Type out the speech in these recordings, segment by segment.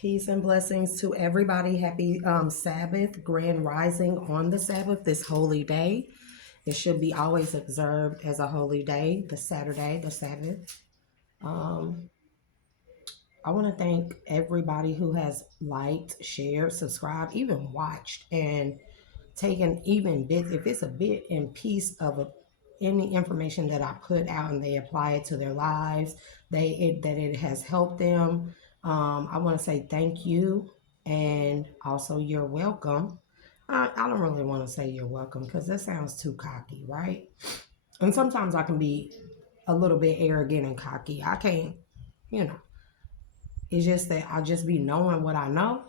Peace and blessings to everybody. Happy Sabbath, grand rising on the Sabbath, this holy day. It should be always observed as a holy day, the Saturday, the Sabbath. Um, I want to thank everybody who has liked, shared, subscribed, even watched, and taken even bits, if it's a bit and piece of any information that I put out and they apply it to their lives, that it has helped them. I want to say thank you, and also you're welcome. I don't really want to say you're welcome because that sounds too cocky, right? And sometimes I can be a little bit arrogant and cocky. I can't, you know. It's just that I just be knowing what I know,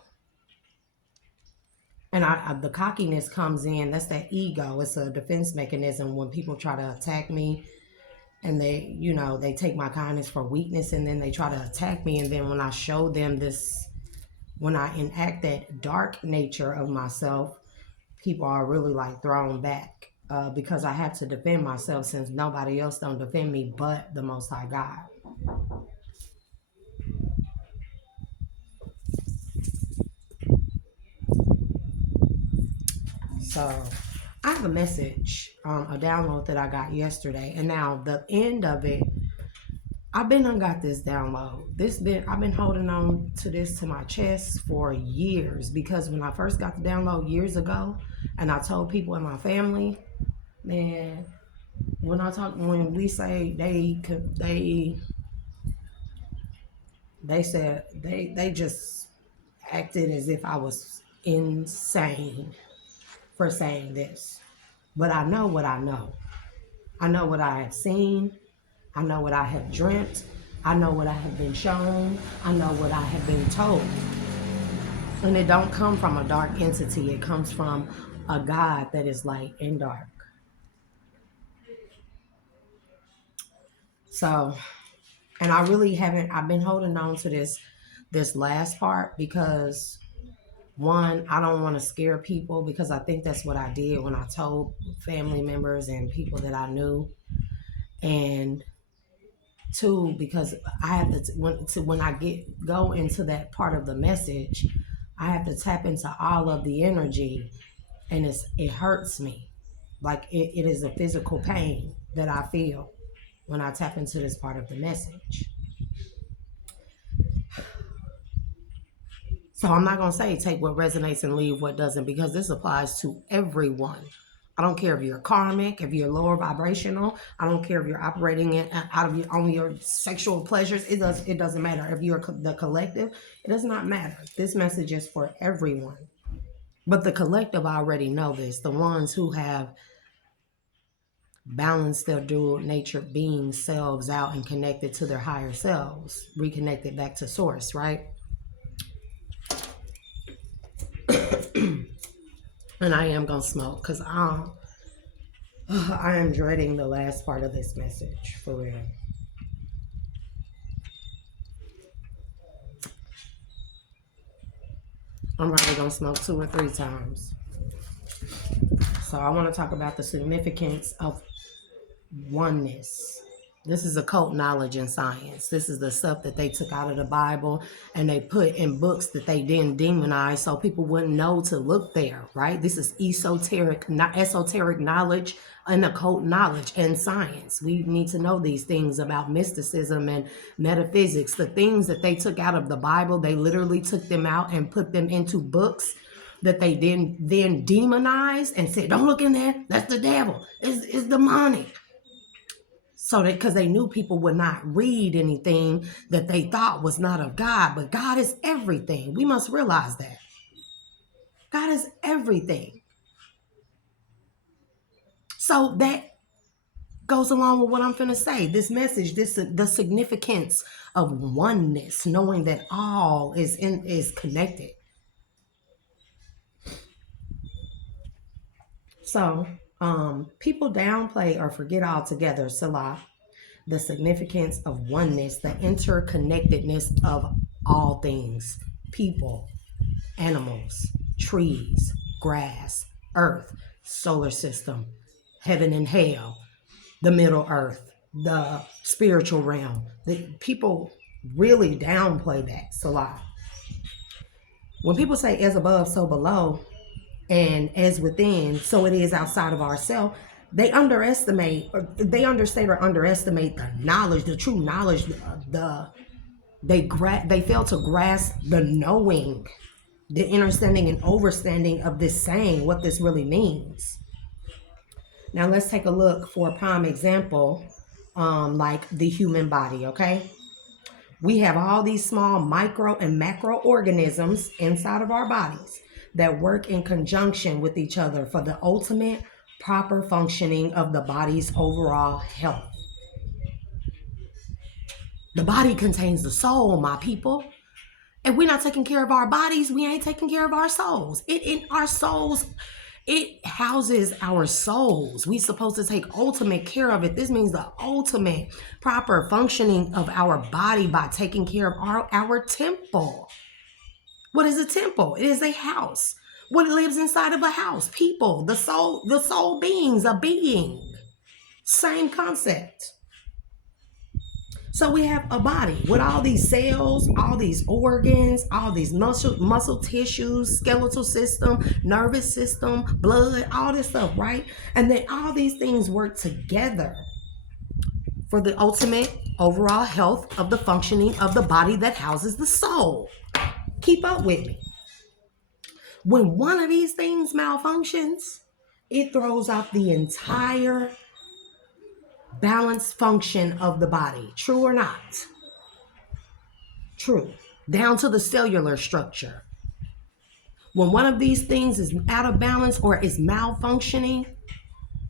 and the cockiness comes in. That's that ego. It's a defense mechanism when people try to attack me, and they take my kindness for weakness, and then they try to attack me. And then when I show them this, when I enact that dark nature of myself, people are really like thrown back, because I have to defend myself, since nobody else don't defend me but the Most High God. So I have a message, a download that I got yesterday, and now the end of it, I've got this download. I've been holding on to this to my chest for years, because when I first got the download years ago, and I told people in my family, man, when we say they said they just acted as if I was insane for saying this. But I know what I know. I know what I have seen. I know what I have dreamt. I know what I have been shown. I know what I have been told. And it don't come from a dark entity. It comes from a God that is light and dark. So, and I really haven't, I've been holding on to this last part because, one, I don't want to scare people, because I think that's what I did when I told family members and people that I knew. And two, because I have when I go into that part of the message, I have to tap into all of the energy, and it hurts me. Like it is a physical pain that I feel when I tap into this part of the message. So I'm not going to say take what resonates and leave what doesn't, because this applies to everyone. I don't care if you're karmic, if you're lower vibrational. I don't care if you're operating on your sexual pleasures. It doesn't matter. If you're the collective, it does not matter. This message is for everyone. But the collective already know this. The ones who have balanced their dual nature being selves out and connected to their higher selves, reconnected back to source, right? And I am going to smoke because I am dreading the last part of this message, for real. I'm probably going to smoke 2 or 3 times. So I want to talk about the significance of oneness. This is occult knowledge and science. This is the stuff that they took out of the Bible and they put in books that they didn't demonize so people wouldn't know to look there, right? This is esoteric knowledge and occult knowledge and science. We need to know these things about mysticism and metaphysics. The things that they took out of the Bible, they literally took them out and put them into books that they then demonized and said, don't look in there. That's the devil. It's demonic. So that because they knew people would not read anything that they thought was not of God. But God is everything. We must realize that. God is everything. So that goes along with what I'm finna say. This message, the significance of oneness, knowing that all is connected. So people downplay or forget altogether, Salah, the significance of oneness, the interconnectedness of all things, people, animals, trees, grass, earth, solar system, heaven and hell, the middle earth, the spiritual realm. The people really downplay that, Salah. When people say as above, so below, and as within, so it is outside of ourselves, they underestimate, or they understate or underestimate the knowledge, the true knowledge, they fail to grasp the knowing, the understanding and overstanding of this saying, what this really means. Now let's take a look for a prime example, like the human body, okay? We have all these small micro and macro organisms inside of our bodies that work in conjunction with each other for the ultimate proper functioning of the body's overall health. The body contains the soul, my people. If we're not taking care of our bodies, we ain't taking care of our souls. It houses our souls. We supposed to take ultimate care of it. This means the ultimate proper functioning of our body by taking care of our temple. What is a temple? It is a house. What lives inside of a house? People, the soul beings, a being. Same concept. So we have a body with all these cells, all these organs, all these muscle tissues, skeletal system, nervous system, blood, all this stuff, right? And then all these things work together for the ultimate overall health of the functioning of the body that houses the soul. Keep up with me. When one of these things malfunctions, it throws off the entire balanced function of the body. True or not? True. Down to the cellular structure. When one of these things is out of balance or is malfunctioning,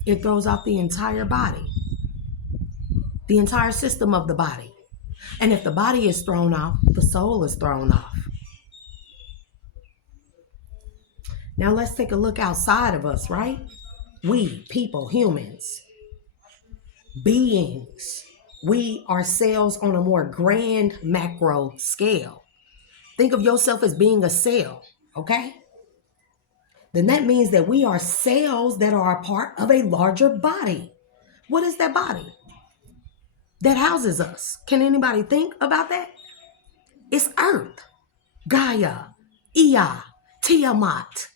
it throws off the entire body, the entire system of the body. And if the body is thrown off, the soul is thrown off. Now let's take a look outside of us, right? We, people, humans, beings, we are cells on a more grand macro scale. Think of yourself as being a cell, okay? Then that means that we are cells that are a part of a larger body. What is that body that houses us? Can anybody think about that? It's Earth, Gaia, Ea, Tiamat.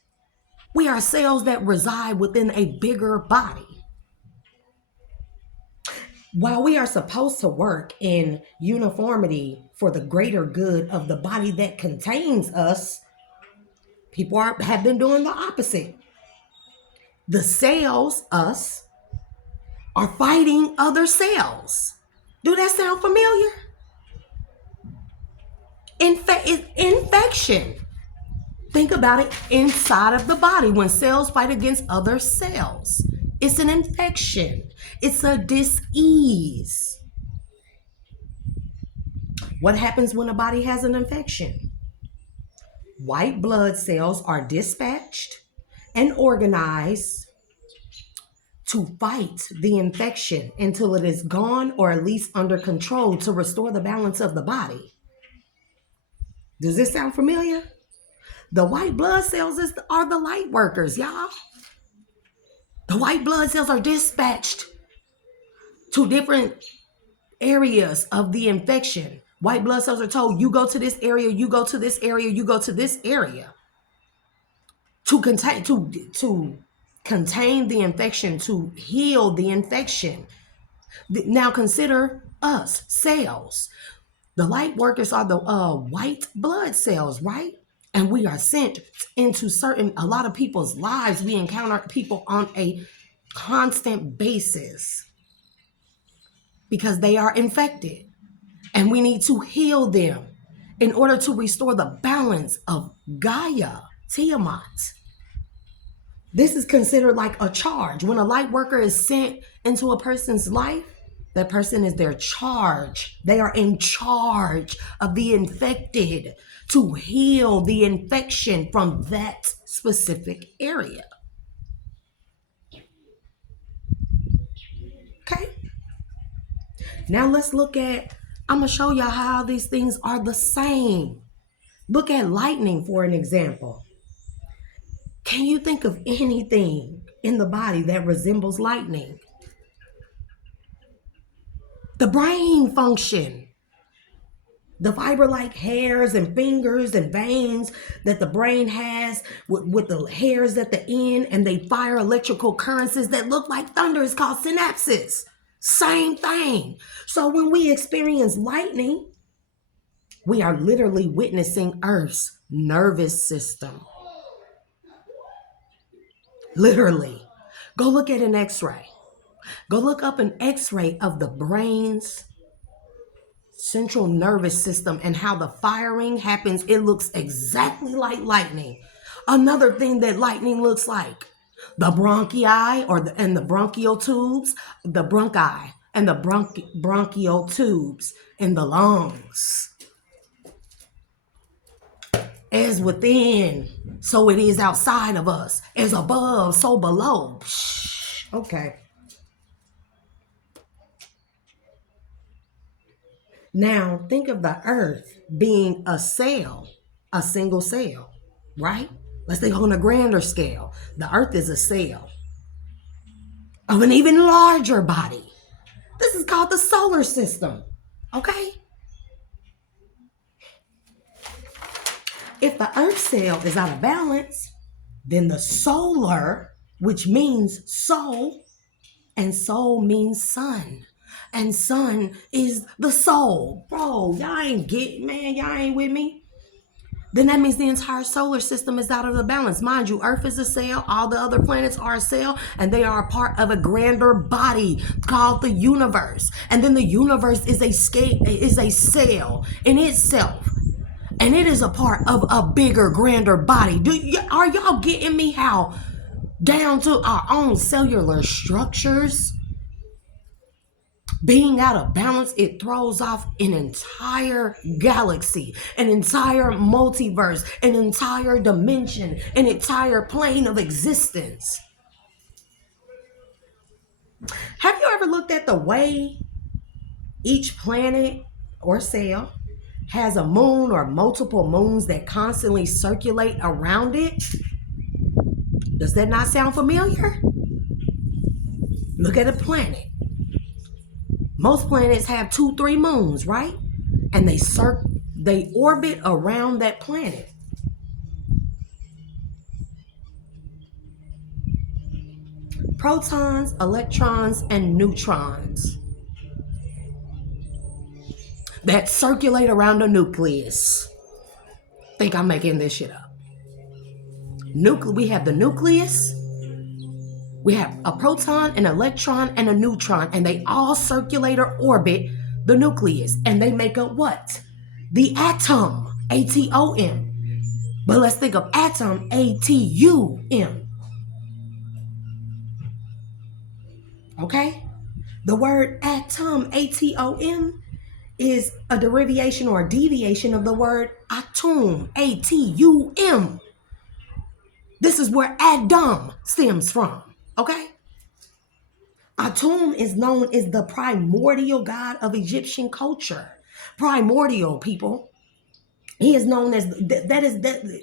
We are cells that reside within a bigger body. While we are supposed to work in uniformity for the greater good of the body that contains us, people have been doing the opposite. The cells, us, are fighting other cells. Do that sound familiar? Infection. Think about it inside of the body when cells fight against other cells. It's an infection. It's a dis-ease. What happens when a body has an infection? White blood cells are dispatched and organized to fight the infection until it is gone or at least under control to restore the balance of the body. Does this sound familiar? The white blood cells are the light workers, y'all. The white blood cells are dispatched to different areas of the infection. White blood cells are told, you go to this area, you go to this area, you go to this area. To contain the infection, to heal the infection. Now consider us, cells. The light workers are the white blood cells, right? And we are sent into a lot of people's lives. We encounter people on a constant basis because they are infected. And we need to heal them in order to restore the balance of Gaia, Tiamat. This is considered like a charge. When a light worker is sent into a person's life, that person is their charge. They are in charge of the infected to heal the infection from that specific area. Okay. Now let's look at, I'm going to show y'all how these things are the same. Look at lightning for an example. Can you think of anything in the body that resembles lightning? The brain function. The fiber-like hairs and fingers and veins that the brain has with the hairs at the end, and they fire electrical currents that look like thunder, is called synapses. Same thing. So when we experience lightning, we are literally witnessing Earth's nervous system. Literally. Go look at an x-ray. Go look up an x-ray of the brain's central nervous system and how the firing happens. It looks exactly like lightning. Another thing that lightning looks like, the bronchi and the bronchial tubes, the bronchi and the bronchial tubes in the lungs. As within, so it is outside of us. As above, so below. Okay. Now, think of the earth being a cell, a single cell, right? Let's think on a grander scale. The earth is a cell of an even larger body. This is called the solar system, okay? If the earth cell is out of balance, then the solar, which means soul, and soul means sun. And sun is the soul. Bro, y'all ain't y'all ain't with me. Then that means the entire solar system is out of the balance. Mind you, Earth is a cell, all the other planets are a cell, and they are a part of a grander body called the universe. And then the universe is a cell in itself. And it is a part of a bigger, grander body. Are y'all getting me how down to our own cellular structures being out of balance, it throws off an entire galaxy, an entire multiverse, an entire dimension, an entire plane of existence? Have you ever looked at the way each planet or cell has a moon or multiple moons that constantly circulate around it? Does that not sound familiar? Look at a planet. Most planets have 2-3 moons, right? And they orbit around that planet. Protons, electrons, and neutrons that circulate around the nucleus. Think I'm making this shit up. We have the nucleus. We have a proton, an electron, and a neutron, and they all circulate or orbit the nucleus. And they make up what? The atom, A-T-O-M. But let's think of atom, A-T-U-M. Okay? The word atom, A-T-O-M, is a derivation or a deviation of the word atum, A-T-U-M. This is where Adam stems from. Okay? Atum is known as the primordial god of Egyptian culture. Primordial, people. He is known as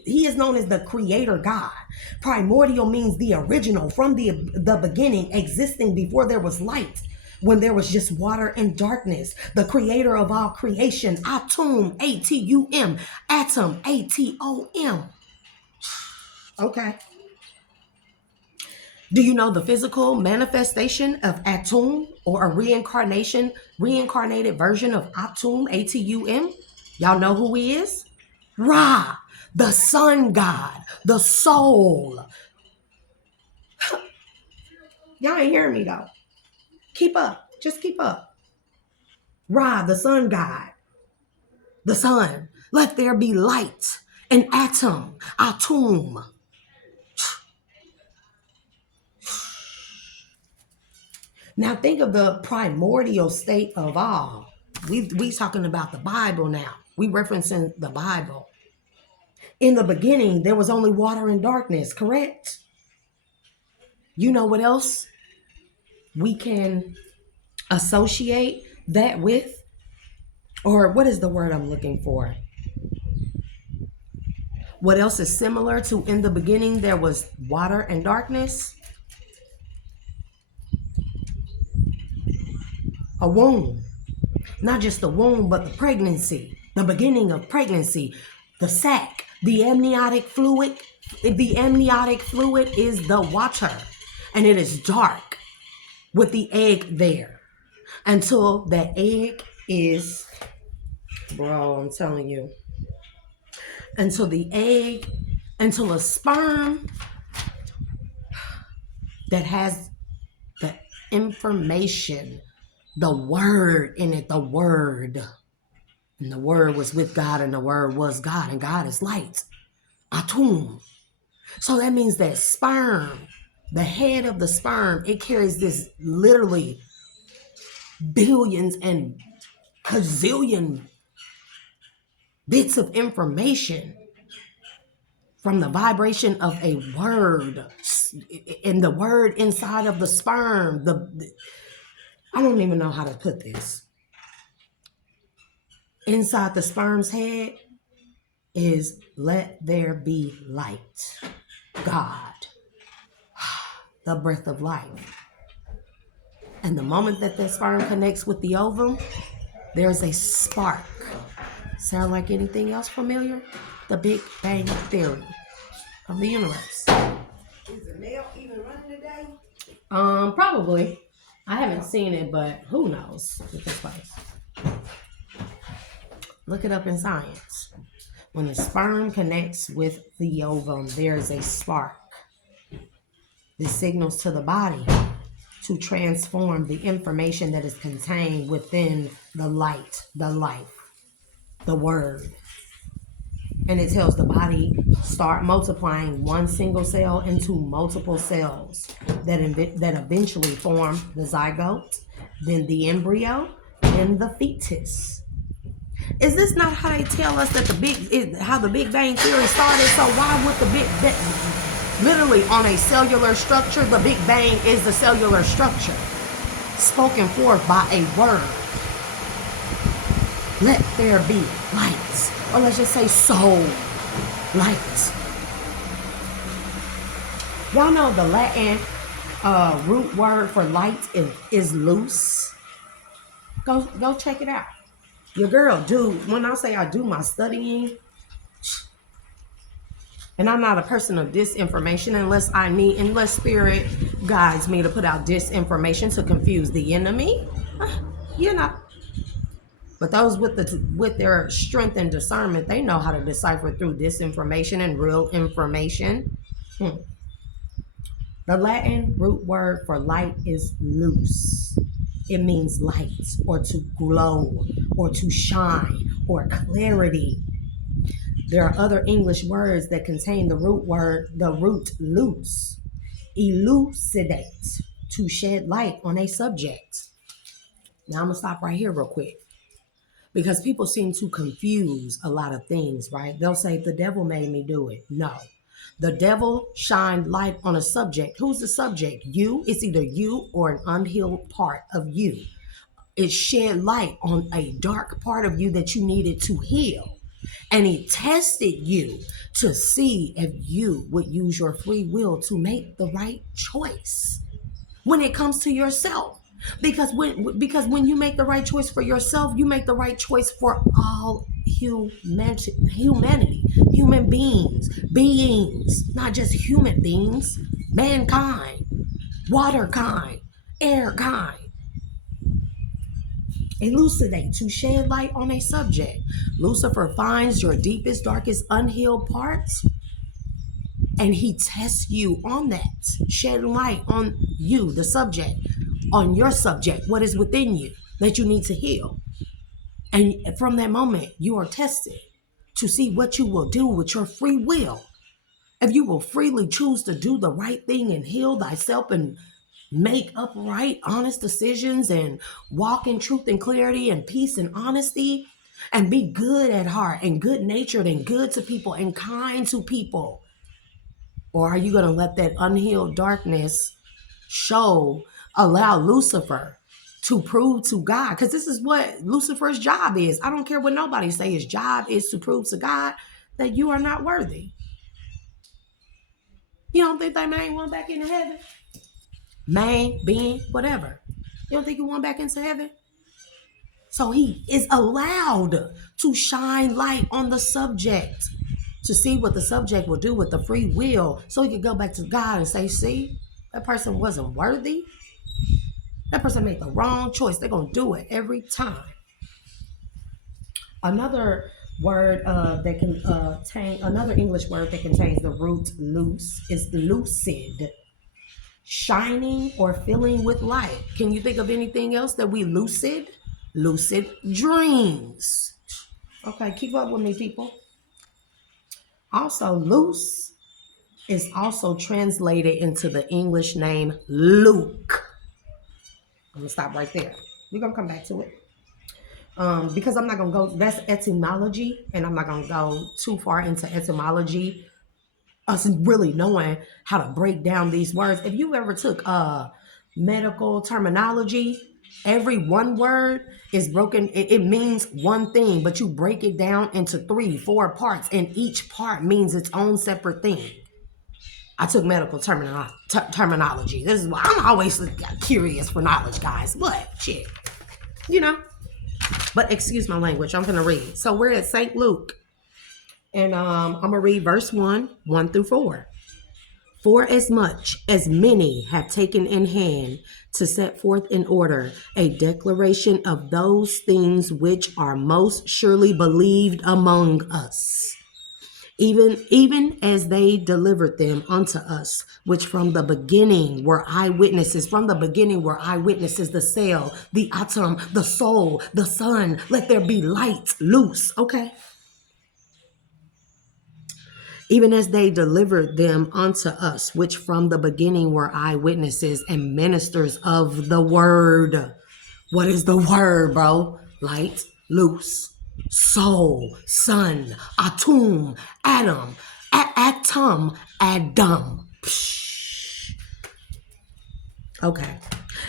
he is known as the creator god. Primordial means the original, from the beginning, existing before there was light, when there was just water and darkness. The creator of all creation. Atum, A-T-U-M. Atom, A-T-O-M. Okay. Do you know the physical manifestation of Atum, or a reincarnated version of Atum, A-T-U-M? Y'all know who he is? Ra, the sun god, the soul. Y'all ain't hearing me though. Keep up. Just keep up. Ra, the sun god. The sun. Let there be light. An atom. Atum. Now think of the primordial state of all. We talking about the Bible now. We referencing the Bible. In the beginning, there was only water and darkness, correct? You know what else we can associate that with? Or what is the word I'm looking for? What else is similar to in the beginning there was water and darkness? A womb. Not just the womb, but the pregnancy, the beginning of pregnancy, the sac, the amniotic fluid. The amniotic fluid is the water, and it is dark with the egg there until the egg is, bro, I'm telling you, until a sperm that has the information, the word in it, the word. And the word was with God, and the word was God, and God is light. Atum. So that means that sperm, the head of the sperm, it carries this literally billions and gazillion bits of information from the vibration of a word, and the word inside of the sperm. I don't even know how to put this. Inside the sperm's head is let there be light. God, the breath of life. And the moment that sperm connects with the ovum, there's a spark. Sound like anything else familiar? The Big Bang Theory of the universe. Is the nail even running today? Probably. I haven't seen it, but who knows with this place. Look it up in science. When the sperm connects with the ovum, there is a spark. This signals to the body to transform the information that is contained within the light, the life, the word. And it tells the body, start multiplying one single cell into multiple cells that eventually form the zygote, then the embryo, then the fetus. Is this not how they tell us that how the Big Bang Theory started? So why would the Big Bang, literally on a cellular structure, the Big Bang is the cellular structure, spoken forth by a word. Let there be light. Or let's just say soul, light. Y'all know the Latin root word for light is luz. Go check it out. Your girl, dude, when I say I do my studying, and I'm not a person of disinformation unless spirit guides me to put out disinformation to confuse the enemy, you know. But those with their strength and discernment, they know how to decipher through disinformation and real information. The Latin root word for light is luz. It means light, or to glow, or to shine, or clarity. There are other English words that contain the root luz. Elucidate, to shed light on a subject. Now I'm gonna stop right here real quick, because people seem to confuse a lot of things, right? They'll say the devil made me do it. No. The devil shined light on a subject. Who's the subject? You. It's either you or an unhealed part of you. It shed light on a dark part of you that you needed to heal. And he tested you to see if you would use your free will to make the right choice when it comes to yourself. Because when you make the right choice for yourself, you make the right choice for all humanity, human beings, not just human beings, mankind, water kind, air kind. Elucidate, to shed light on a subject. Lucifer finds your deepest, darkest, unhealed parts, and he tests you on that, shed light on you, the subject, on your subject, what is within you that you need to heal. And from that moment, you are tested to see what you will do with your free will. If you will freely choose to do the right thing and heal thyself and make upright, honest decisions and walk in truth and clarity and peace and honesty and be good at heart and good natured and good to people and kind to people. Or are you going to let that unhealed darkness allow Lucifer to prove to God? Because this is what Lucifer's job is. I don't care what nobody say. His job is to prove to God that you are not worthy. You don't think that man went back into heaven? Man, being, whatever. You don't think he went back into heaven? So he is allowed to shine light on the subject to see what the subject will do with the free will, so he could go back to God and say, see, that person wasn't worthy. That person made the wrong choice. They're going to do it every time. Another word another English word that contains the root loose is lucid. Shining or filling with light. Can you think of anything else that we lucid? Lucid dreams. Okay, keep up with me, people. Also, loose is also translated into the English name Luke. I'm gonna stop right there. We're gonna come back to it. Because I'm not gonna go, that's etymology, and I'm not gonna go too far into etymology, us really knowing how to break down these words. If you ever took medical terminology, every one word is broken. It means one thing, but you break it down into 3-4 parts, and each part means its own separate thing. I took medical terminology. This is why I'm always curious for knowledge, guys. But shit, you know. But excuse my language. I'm gonna read. So we're at St. Luke, and I'm gonna read verse 1 through 4. For as much as many have taken in hand to set forth in order a declaration of those things which are most surely believed among us, even as they delivered them unto us, which from the beginning were eyewitnesses. From the beginning were eyewitnesses, the cell, the atom, the soul, the sun. Let there be light loose. Okay. Even as they delivered them unto us, which from the beginning were eyewitnesses and ministers of the word. What is the word, bro? Light, loose, soul, sun, atum, atom, atom, Adam. Psh. Okay.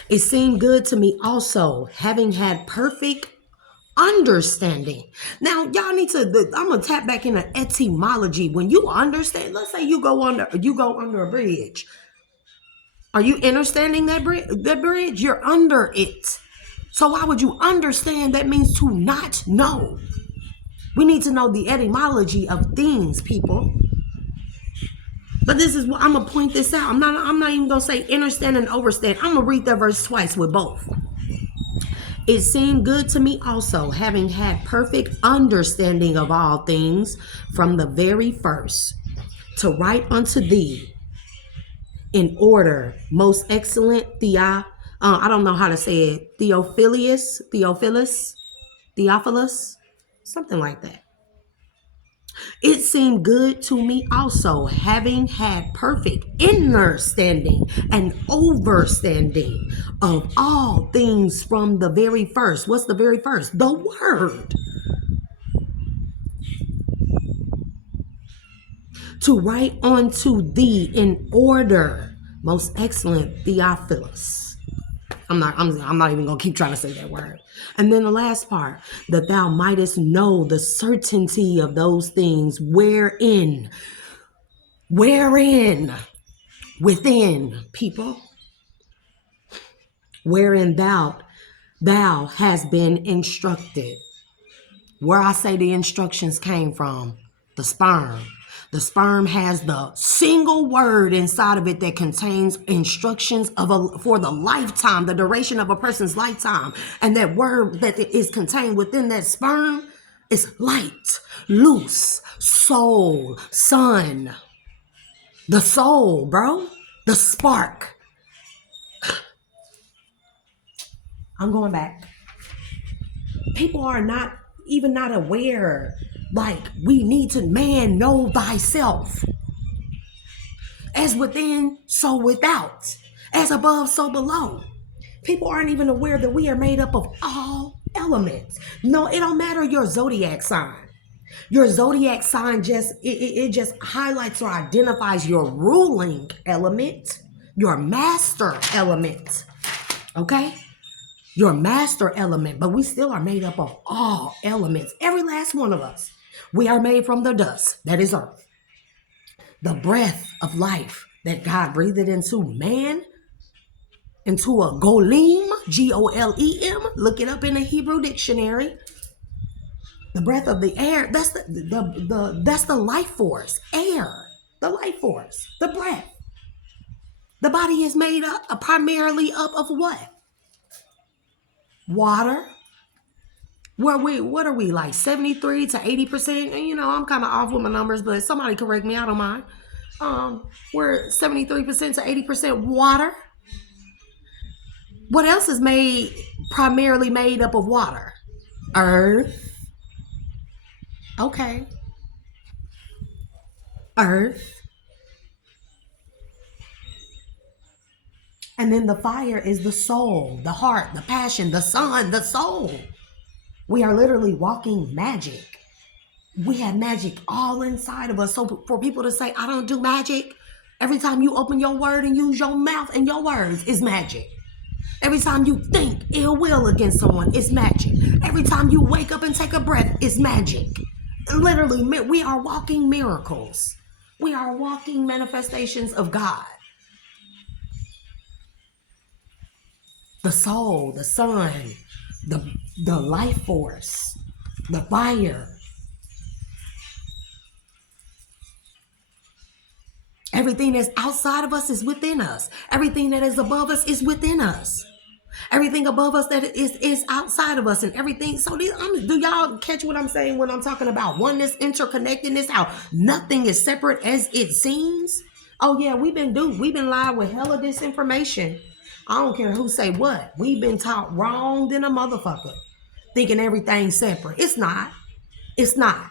It seemed good to me also, having had perfect understanding. Now, y'all need to, I'm going to tap back into etymology. When you understand, let's say you go under a bridge. Are you understanding that bridge? You're under it. So why would you understand? That means to not know. We need to know the etymology of things, people. But this is what I'm gonna point this out. I'm not even gonna say understand and overstand. I'm gonna read that verse twice with both. It seemed good to me also, having had perfect understanding of all things from the very first, to write unto thee in order, most excellent I don't know how to say it, Theophilus, something like that. It seemed good to me also, having had perfect understanding and overstanding of all things from the very first. What's the very first? The word. To write unto thee in order, most excellent Theophilus. I'm not even gonna keep trying to say that word. And then the last part, that thou mightest know the certainty of those things within, people, wherein thou hast been instructed. Where I say the instructions came from, the sperm. The sperm has the single word inside of it that contains instructions for the lifetime, the duration of a person's lifetime. And that word that is contained within that sperm is light, loose, soul, sun. The soul, bro. The spark. I'm going back. People are not aware. Like, we need to, man, know thyself. As within, so without. As above, so below. People aren't even aware that we are made up of all elements. No, it don't matter your zodiac sign. Your zodiac sign just highlights or identifies your ruling element, your master element. Okay? Your master element, but we still are made up of all elements. Every last one of us. We are made from the dust, that is earth. The breath of life that God breathed into man, into a golem, Golem. Look it up in the Hebrew dictionary. The breath of the air, that's that's the life force. Air, the life force, the breath. The body is made up primarily up of what? Water. What are we like 73 to 80%? And I'm kind of off with my numbers, but somebody correct me, I don't mind. We're 73% to 80% water. What else is primarily made up of water? Earth. Okay. Earth. And then the fire is the soul, the heart, the passion, the sun, the soul. We are literally walking magic. We have magic all inside of us. So for people to say, I don't do magic, every time you open your word and use your mouth and your words is magic. Every time you think ill will against someone, it's magic. Every time you wake up and take a breath, it's magic. Literally, we are walking miracles. We are walking manifestations of God. The soul, the sun, the life force, the fire. Everything that's outside of us is within us. Everything that is above us is within us. Everything above us that is outside of us, and everything. So do y'all catch what I'm saying when I'm talking about oneness, interconnectedness, how nothing is separate as it seems? Oh yeah, we've been live with hella disinformation. I don't care who say what. We've been taught wrong than a motherfucker, thinking everything's separate. It's not. It's not.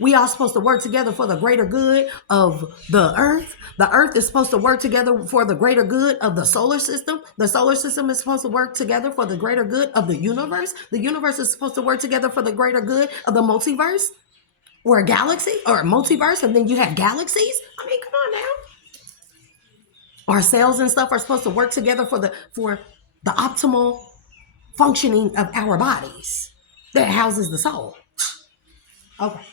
We are supposed to work together for the greater good of the earth. The earth is supposed to work together for the greater good of the solar system. The solar system is supposed to work together for the greater good of the universe. The universe is supposed to work together for the greater good of the multiverse, or a galaxy, or a multiverse, and then you have galaxies. I mean, come on now. Our cells and stuff are supposed to work together for the optimal functioning of our bodies that houses the soul. Okay.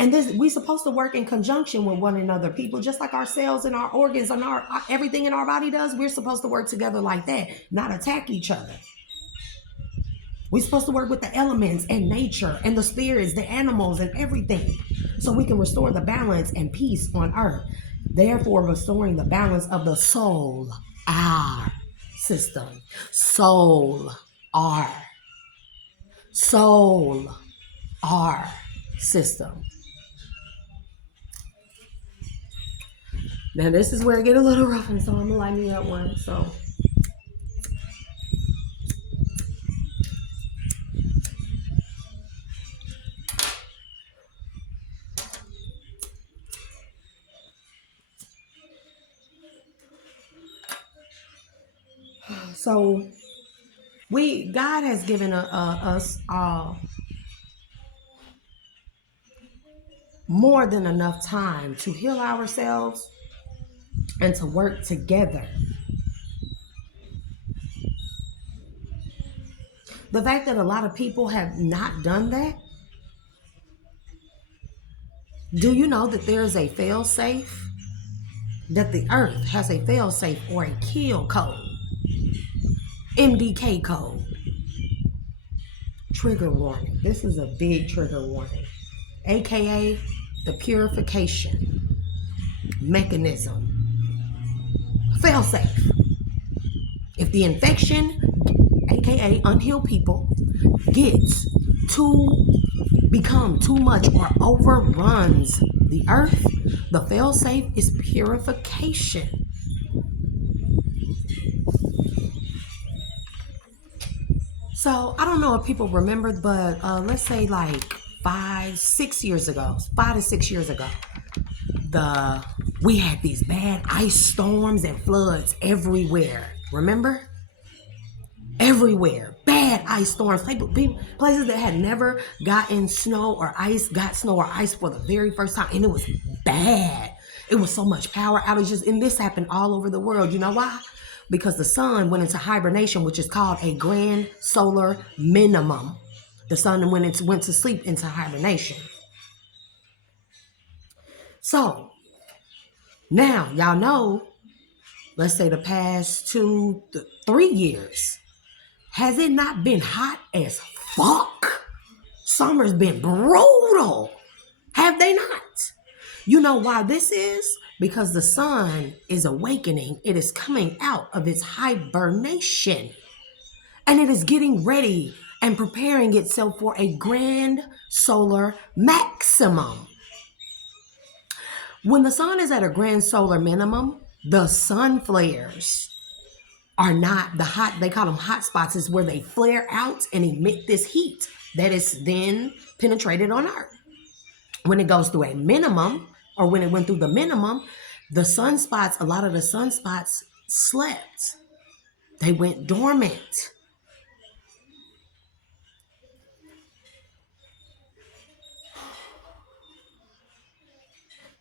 And we're supposed to work in conjunction with one another. People, just like our cells and our organs and our everything in our body does, we're supposed to work together like that, not attack each other. We're supposed to work with the elements and nature and the spirits, the animals and everything, so we can restore the balance and peace on earth. Therefore, restoring the balance of the soul, our system. Soul, our system. Now this is where it get a little rough, and so I'm gonna light me up one. So God has given us more than enough time to heal ourselves and to work together. The fact that a lot of people have not done that, do you know that there is a fail-safe? That the earth has a fail-safe or a kill code, MDK code. Trigger warning. This is a big trigger warning, aka the purification mechanism. Fail-safe. If the infection, aka unhealed people, gets to become too much or overruns the earth, the fail-safe is purification. So I don't know if people remember, but let's say like 5 to 6 years ago, we had these bad ice storms and floods everywhere. Remember? Everywhere. Bad ice storms. Places that had never gotten snow or ice got snow or ice for the very first time. And it was bad. It was so much power outages. And this happened all over the world. You know why? Because the sun went into hibernation, which is called a grand solar minimum. The sun went to sleep into hibernation. So now y'all know let's say the past 3 years, has it not been hot as fuck? Summer's been brutal. Have they not? You know why this is? Because the sun is awakening. It is coming out of its hibernation. And it is getting ready and preparing itself for a grand solar maximum. When the sun is at a grand solar minimum, the sun flares are not the hot, they call them hot spots, is where they flare out and emit this heat that is then penetrated on Earth. When it goes through a minimum, or when it went through the minimum, the sunspots, a lot of the sunspots slept. They went dormant.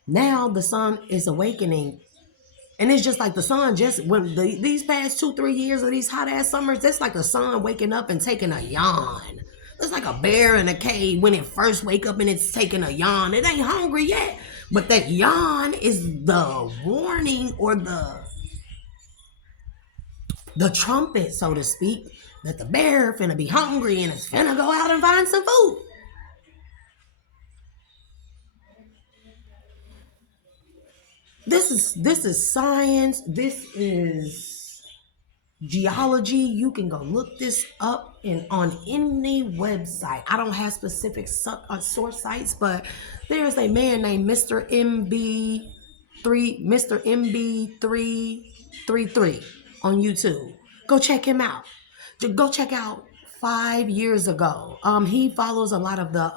Now the sun is awakening. And it's just like the sun just, when these past 2-3 years of these hot ass summers, that's like the sun waking up and taking a yawn. It's like a bear in a cave when it first wake up and it's taking a yawn. It ain't hungry yet. But that yawn is the warning, or the trumpet, so to speak, that the bear finna be hungry and it's finna go out and find some food. This is science. This is geology. You can go look this up on any website. I don't have specific source sites, but there's a man named Mr. MB333 on YouTube. Go check him out. Go check out 5 years ago. He follows a lot of the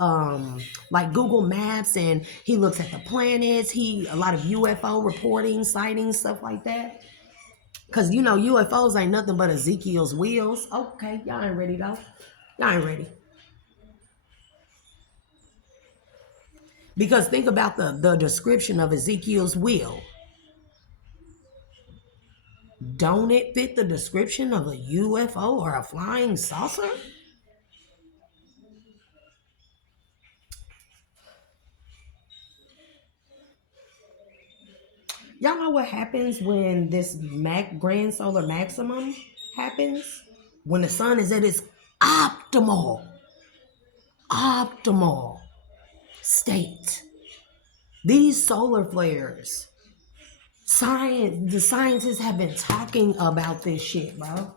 like Google Maps, and he looks at the planets. A lot of UFO reporting, sightings, stuff like that. Cause you know UFOs ain't nothing but Ezekiel's wheels. Okay, y'all ain't ready though. Y'all ain't ready. Because think about the description of Ezekiel's wheel. Don't it fit the description of a UFO or a flying saucer? Y'all know what happens when this grand solar maximum happens? When the sun is at its optimal state. These solar flares, the scientists have been talking about this shit, bro.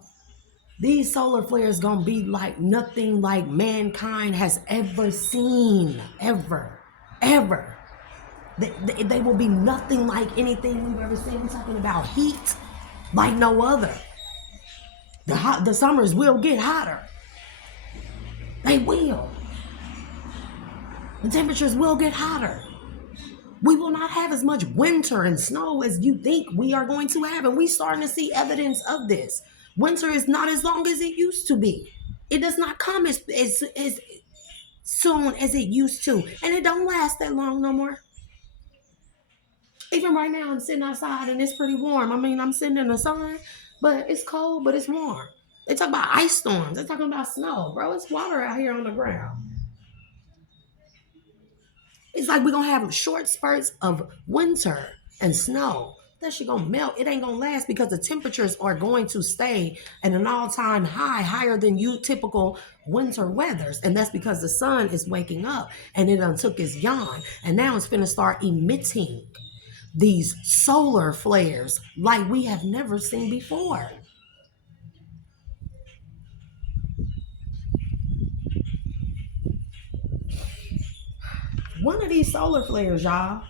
These solar flares gonna be like nothing like mankind has ever seen, ever. They will be nothing like anything we've ever seen. We're talking about heat like no other. The summers will get hotter. They will. The temperatures will get hotter. We will not have as much winter and snow as you think we are going to have. And we're starting to see evidence of this. Winter is not as long as it used to be. It does not come as soon as it used to. And it don't last that long no more. Even right now, I'm sitting outside and it's pretty warm. I mean, I'm sitting in the sun, but it's cold, but it's warm. They talk about ice storms. They're talking about snow. Bro, it's water out here on the ground. It's like we're going to have short spurts of winter and snow. That shit going to melt. It ain't going to last because the temperatures are going to stay at an all-time high, higher than typical winter weathers. And that's because the sun is waking up and it done took its yawn. And now it's finna start emitting these solar flares like we have never seen before. One of these solar flares, y'all,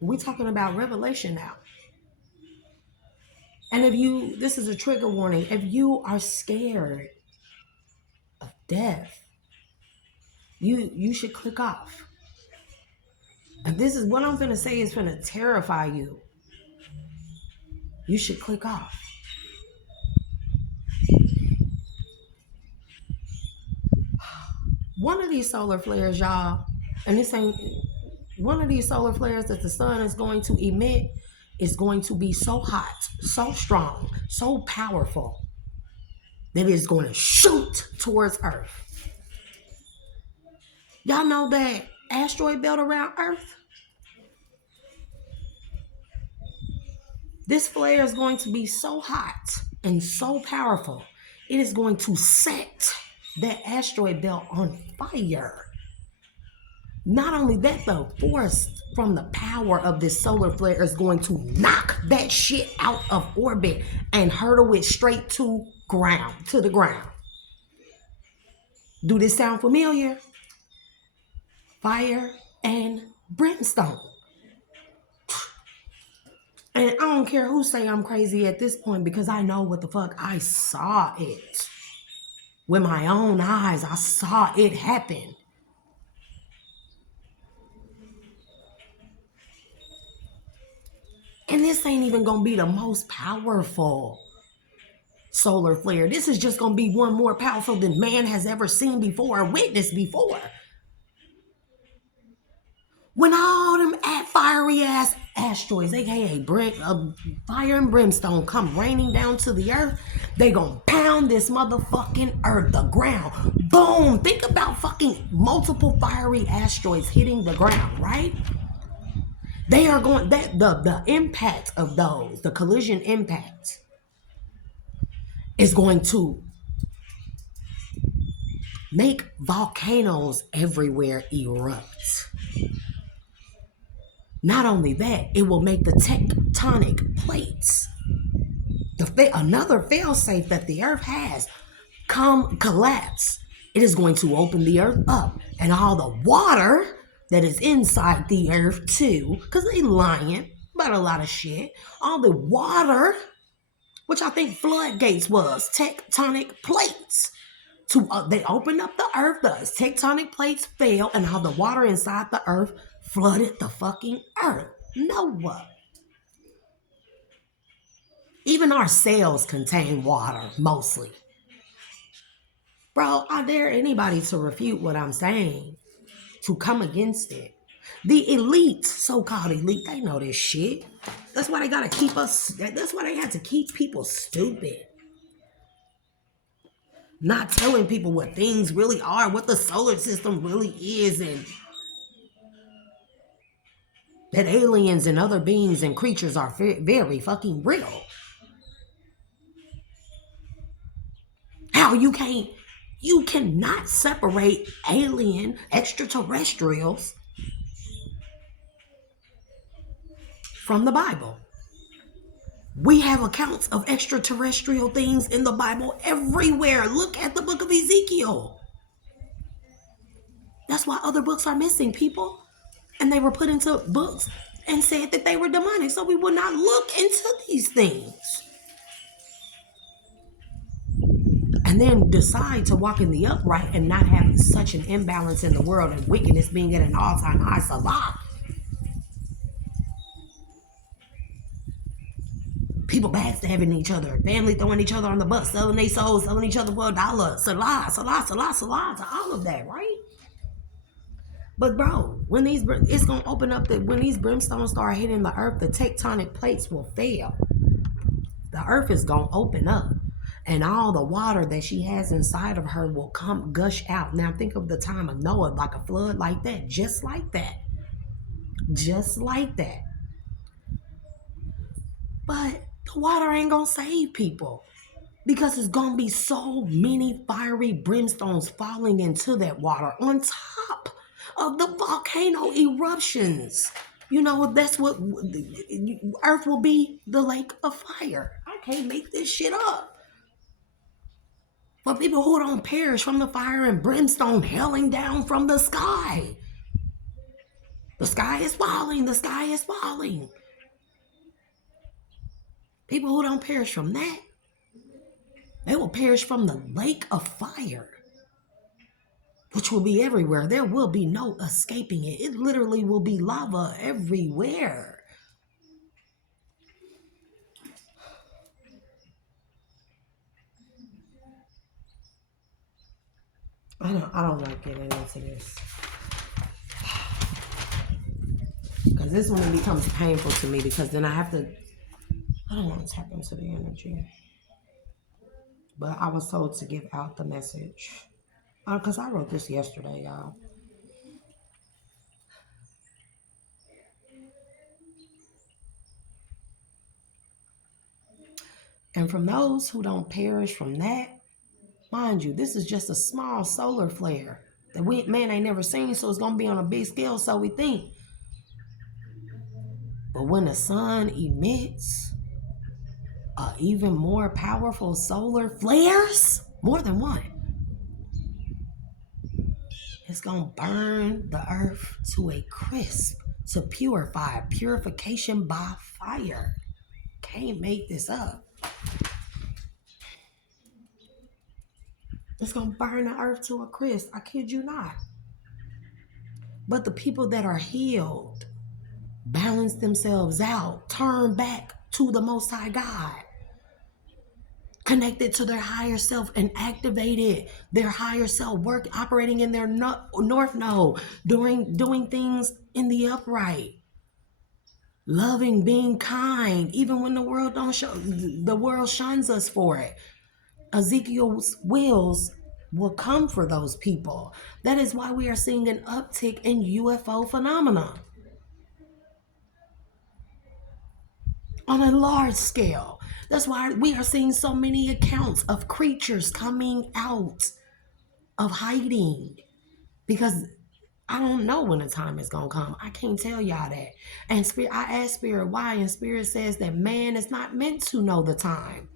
we talking about revelation now. And this is a trigger warning, if you are scared of death, you should click off. And this is what I'm finna say is finna terrify you. You should click off. One of these solar flares, y'all, and this ain't one of these solar flares that the sun is going to emit is going to be so hot, so strong, so powerful that it's going to shoot towards Earth. Y'all know that asteroid belt around Earth? This flare is going to be so hot and so powerful. It is going to set that asteroid belt on fire. Not only that, the force from the power of this solar flare is going to knock that shit out of orbit and hurtle it straight to the ground. Do this sound familiar? Fire and brimstone. And I don't care who say I'm crazy at this point because I know what the fuck. I saw it. With my own eyes, I saw it happen. And this ain't even gonna be the most powerful solar flare. This is just gonna be one more powerful than man has ever seen before or witnessed before. When all them fiery ass asteroids, aka fire and brimstone, come raining down to the earth, they gonna pound this motherfucking earth, the ground. Boom! Think about fucking multiple fiery asteroids hitting the ground, right? They are going that the impact of those, the collision impact, is going to make volcanoes everywhere erupt. Not only that, it will make the tectonic plates, another failsafe that the earth has, collapse. It is going to open the earth up, and all the water that is inside the earth too, because they lying about a lot of shit. All the water, which I think floodgates was tectonic plates. They opened up the earth, the tectonic plates fell, and all the water inside the earth flooded the fucking earth. Noah. Even our cells contain water, mostly. Bro, I dare anybody to refute what I'm saying, to come against it. The elite, so-called elite, they know this shit. That's why they gotta keep us, that's why they have to keep people stupid. Not telling people what things really are, what the solar system really is, and that aliens and other beings and creatures are very fucking real. How you cannot separate alien extraterrestrials from the Bible. We have accounts of extraterrestrial things in the Bible everywhere. Look at the book of Ezekiel. That's why other books are missing, people. And they were put into books and said that they were demonic, so we would not look into these things. And then decide to walk in the upright and not have such an imbalance in the world and wickedness being at an all-time high. Salah. People backstabbing each other, family throwing each other on the bus, selling their souls, selling each other for $1. Salah, salah, salah, salah to all of that, right? But bro, when it's gonna open up when these brimstones start hitting the earth, the tectonic plates will fail. The earth is gonna open up, and all the water that she has inside of her will gush out. Now think of the time of Noah, like a flood like that, just like that. Just like that. But the water ain't gonna save people, because it's gonna be so many fiery brimstones falling into that water on top of the volcano eruptions. You know, that's what Earth will be, the lake of fire. I can't make this shit up. For people who don't perish from the fire and brimstone hailing down from the sky. The sky is falling. The sky is falling. People who don't perish from that, they will perish from the lake of fire, which will be everywhere. There will be no escaping it. It literally will be lava everywhere. I don't like getting into this, because this one becomes painful to me, because then I don't want to tap into the energy. But I was told to give out the message, because I wrote this yesterday, y'all. And from those who don't perish from that, mind you, this is just a small solar flare that man ain't never seen, so it's gonna be on a big scale, so we think. But when the sun emits even more powerful solar flares, more than one, it's gonna burn the earth to a crisp, to purify, purification by fire. Can't make this up. It's gonna burn the earth to a crisp. I kid you not. But the people that are healed, balance themselves out, turn back to the Most High God, connected to their higher self and activated their higher self, operating in their north node, doing things in the upright, loving, being kind, even when the world don't show, the world shuns us for it. Ezekiel's wills will come for those people. That is why we are seeing an uptick in UFO phenomena on a large scale. That's why we are seeing so many accounts of creatures coming out of hiding, because I don't know when the time is going to come. I can't tell y'all that. And I asked Spirit why, and Spirit says that man is not meant to know the time.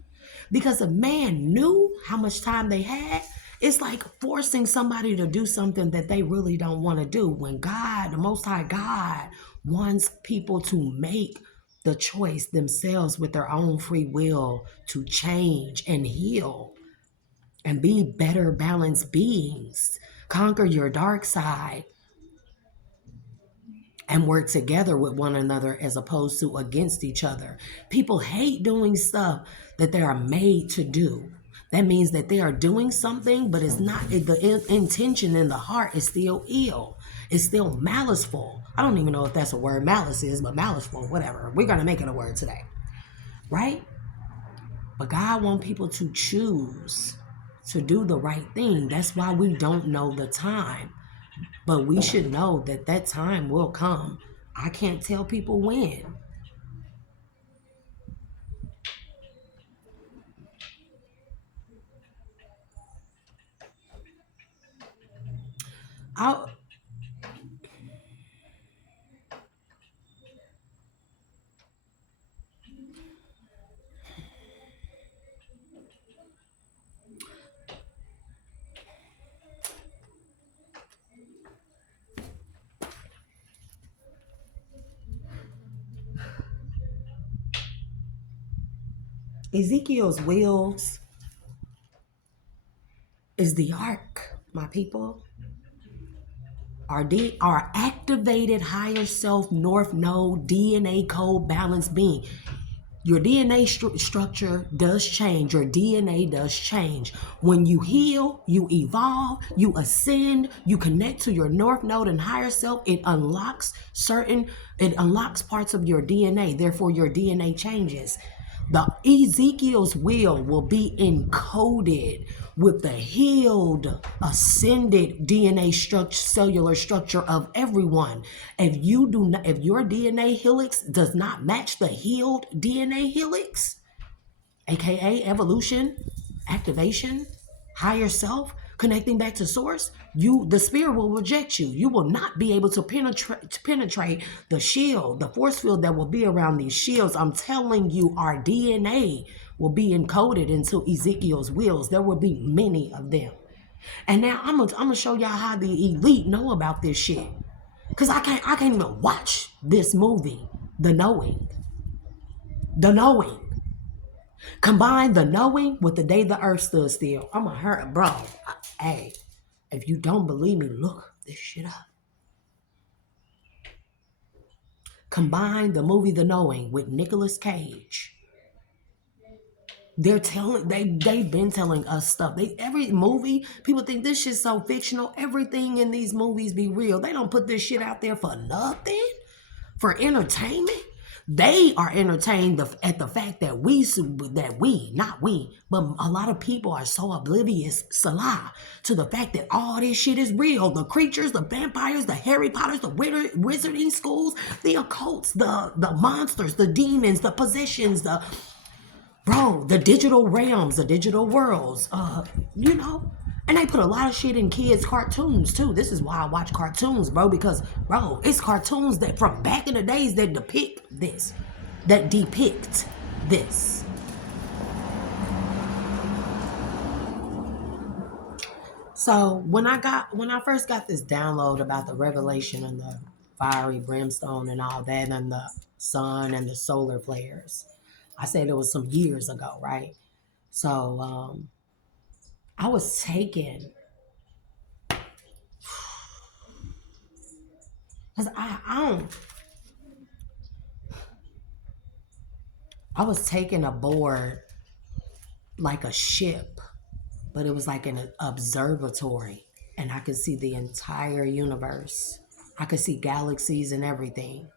Because if man knew how much time they had, it's like forcing somebody to do something that they really don't want to do. When God, the Most High God, wants people to make the choice themselves with their own free will to change and heal and be better balanced beings, conquer your dark side, and work together with one another as opposed to against each other. People hate doing stuff that they are made to do. That means that they are doing something, but it's not, the intention in the heart is still ill. It's still maliceful. I don't even know if that's a word, malice is, but maliceful, whatever. We're going to make it a word today, right? But God wants people to choose to do the right thing. That's why we don't know the time. But we should know that that time will come. I can't tell people when. Ezekiel's wills is the ark, my people. Our activated higher self, north node, DNA code, balanced being. Your DNA structure does change. Your DNA does change. When you heal, you evolve, you ascend, you connect to your north node and higher self, it unlocks parts of your DNA. Therefore, your DNA changes. The Ezekiel's will be encoded with the healed, ascended DNA cellular structure of everyone. If your DNA helix does not match the healed DNA helix, aka evolution, activation, higher self, connecting back to source, the spirit will reject you. You will not be able to penetrate the shield, the force field that will be around these shields. I'm telling you, our DNA will be encoded into Ezekiel's wills. There will be many of them. And now I'm gonna show y'all how the elite know about this shit. Cause I can't even watch this movie, The Knowing. The Knowing. Combine The Knowing with The Day the Earth Stood Still. I'm a hurt, bro. Hey, if you don't believe me, look this shit up. Combine the movie The Knowing with Nicolas Cage. They've been telling us stuff. Every movie, people think this shit's so fictional. Everything in these movies be real. They don't put this shit out there for nothing, for entertainment. They are entertained at the fact that not we, but a lot of people are so oblivious, Salah, to the fact that all this shit is real. The creatures, the vampires, the Harry Potters, the wizarding schools, the occults, the monsters, the demons, the possessions, bro, the digital realms, the digital worlds, you know. And they put a lot of shit in kids' cartoons too. This is why I watch cartoons, bro, because bro, it's cartoons that from back in the days that depict this. So when I first got this download about the revelation and the fiery brimstone and all that and the sun and the solar flares, I said it was some years ago, right? So I was taken because I was taken aboard like a ship, but it was like an observatory, and I could see the entire universe. I could see galaxies and everything.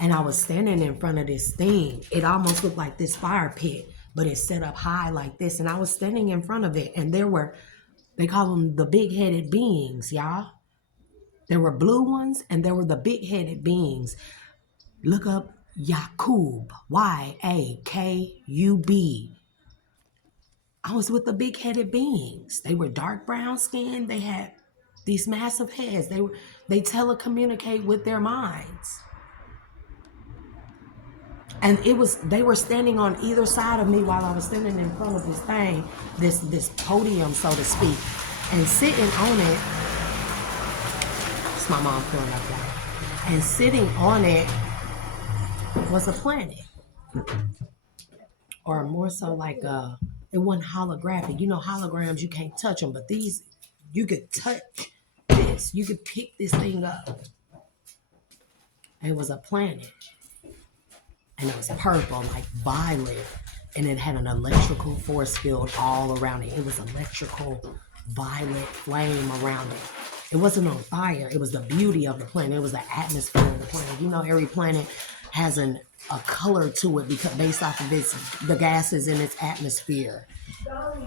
And I was standing in front of this thing. It almost looked like this fire pit, but it's set up high like this. And I was standing in front of it, and they call them the big-headed beings, y'all. There were blue ones, and there were the big-headed beings. Look up Yakub, Yakub. I was with the big-headed beings. They were dark brown skinned. They had these massive heads. They telecommunicate with their minds. And they were standing on either side of me while I was standing in front of this thing, this podium, so to speak. And sitting on it, it's my mom filling up that. And sitting on it was a planet. Or more so like it wasn't holographic. You know, holograms, you can't touch them, but these, you could touch this. You could pick this thing up. And it was a planet. And it was purple, like violet. And it had an electrical force field all around it. It was electrical violet flame around it. It wasn't on fire. It was the beauty of the planet. It was the atmosphere of the planet. You know, every planet has a color to it because based off of the gases in its atmosphere,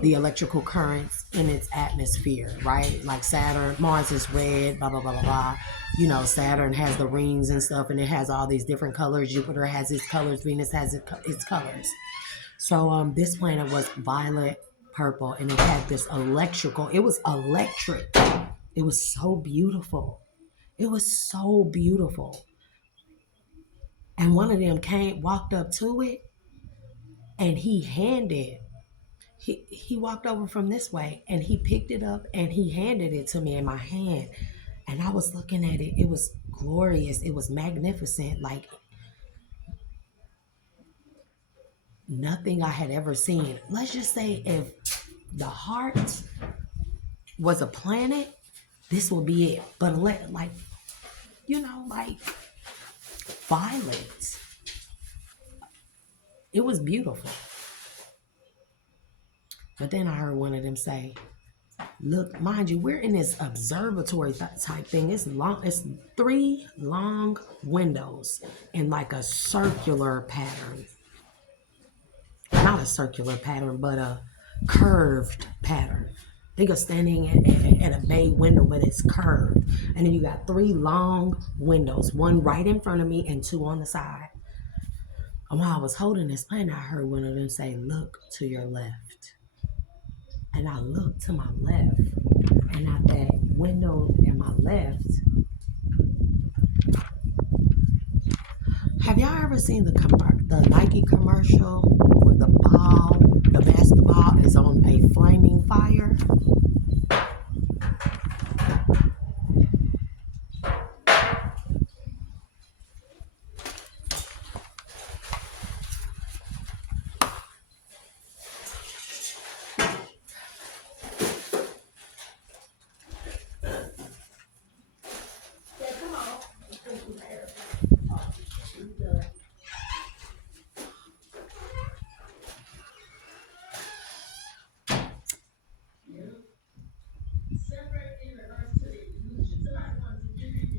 the electrical currents in its atmosphere, right? Like Saturn, Mars is red, blah, blah, blah, blah, blah. You know, Saturn has the rings and stuff, and it has all these different colors. Jupiter has its colors. Venus has its colors. So this planet was violet, purple, and it had this electrical. It was electric. It was so beautiful. It was so beautiful. And one of them walked up to it, and he walked over from this way, and he picked it up, and he handed it to me in my hand. And I was looking at it. It was glorious. It was magnificent. Like nothing I had ever seen. Let's just say if the heart was a planet, this will be it. But like, you know, like violet. It was beautiful. But then I heard one of them say, look, mind you, we're in this observatory type thing. It's 3 long windows in like a circular pattern. Not a circular pattern, but a curved pattern. Think of standing at a bay window, but it's curved. And then you got 3 long windows, one right in front of me and 2 on the side. And while I was holding this pen, I heard one of them say, look to your left. And I looked to my left. And at that window in my left, have y'all ever seen the Nike commercial where the basketball is on a flaming fire?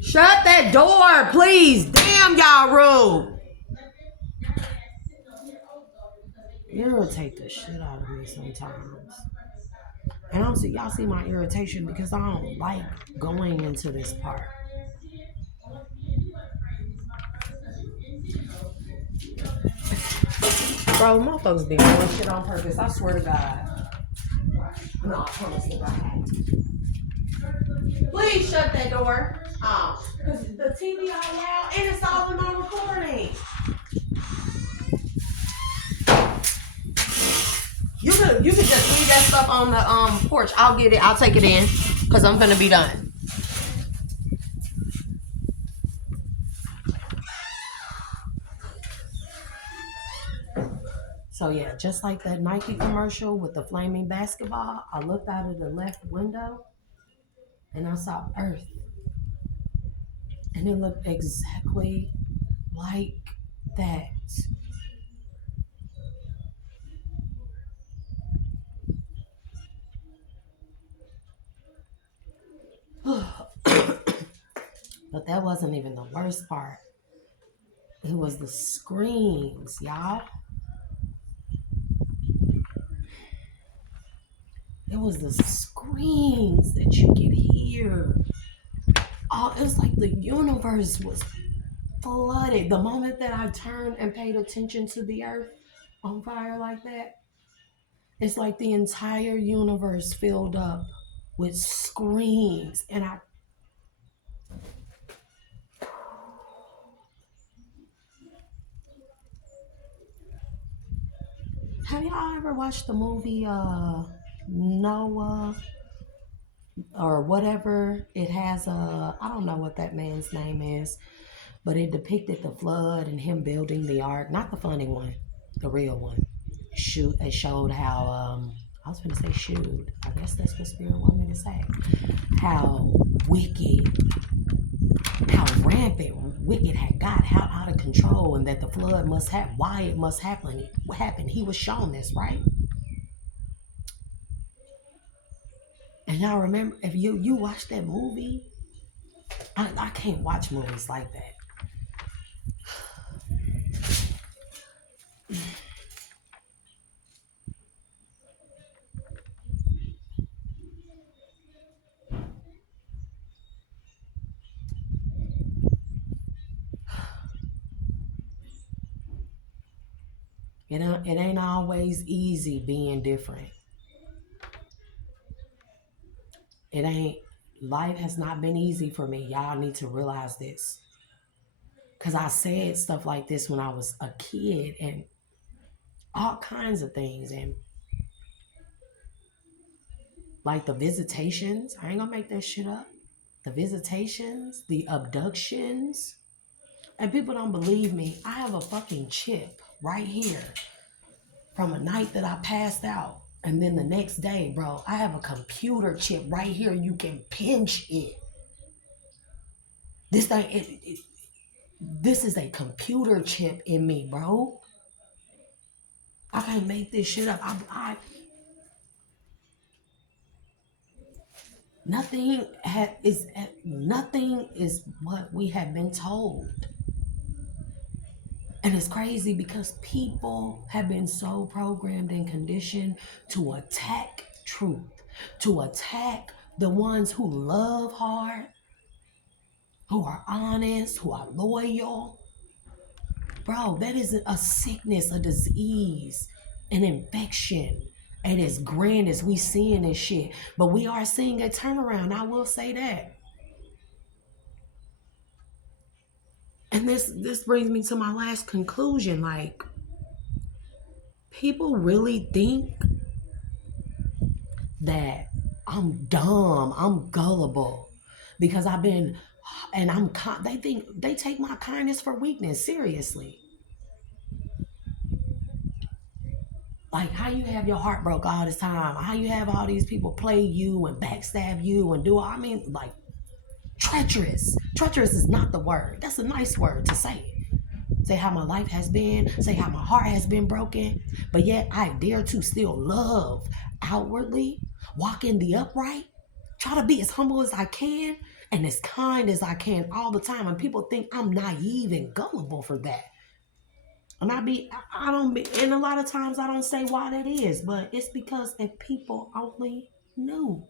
Shut that door, please. Damn, y'all rude. Irritate the shit out of me sometimes. And y'all see my irritation because I don't like going into this part. Bro, motherfuckers be doing shit on purpose. I swear to God. No, I promise to God. Please shut that door. Because the TV all loud and it's all in my recording. You could just leave that stuff on the porch. I'll get it. I'll take it in. Because I'm gonna be done. So yeah, just like that Nike commercial with the flaming basketball, I looked out of the left window and I saw Earth. And it looked exactly like that. But that wasn't even the worst part. It was the screams, y'all. It was the screams that you could hear. Oh, it was like the universe was flooded. The moment that I turned and paid attention to the earth on fire like that, it's like the entire universe filled up with screams. And have y'all ever watched the movie Noah or whatever? It has I don't know what that man's name is, but it depicted the flood and him building the ark. Not the funny one, the real one. It showed how I was gonna say shoot. I guess that's what Spirit wanted me to say. How wicked, how rampant wicked had got, how out of control, and that the flood must have, why it must happen. What happened? He was shown this, right? And y'all remember, if you watched that movie, I can't watch movies like that. It ain't always easy being different. It ain't, life has not been easy for me. Y'all need to realize this. Because I said stuff like this when I was a kid and all kinds of things. And like the visitations, I ain't gonna make that shit up. The visitations, the abductions. And people don't believe me. I have a fucking chip right here from a night that I passed out. And then the next day, bro, I have a computer chip right here. You can pinch it. This thing, this is a computer chip in me, bro. I can't make this shit up. Nothing is what we have been told. And it's crazy because people have been so programmed and conditioned to attack truth, to attack the ones who love hard, who are honest, who are loyal. Bro, that isn't a sickness, a disease, an infection. And as grand as we seeing this shit, but we are seeing a turnaround. I will say that. And this brings me to my last conclusion. Like, people really think that I'm dumb, I'm gullible, because I've been, and they think they take my kindness for weakness seriously. Like, how you have your heart broke all this time, how you have all these people play you and backstab you and do, I mean, like, treacherous. Treacherous is not the word. That's a nice word to say. Say how my life has been, say how my heart has been broken, but yet I dare to still love outwardly, walk in the upright, try to be as humble as I can and as kind as I can all the time. And people think I'm naive and gullible for that. And I don't be, and a lot of times I don't say why that is, but it's because if people only knew,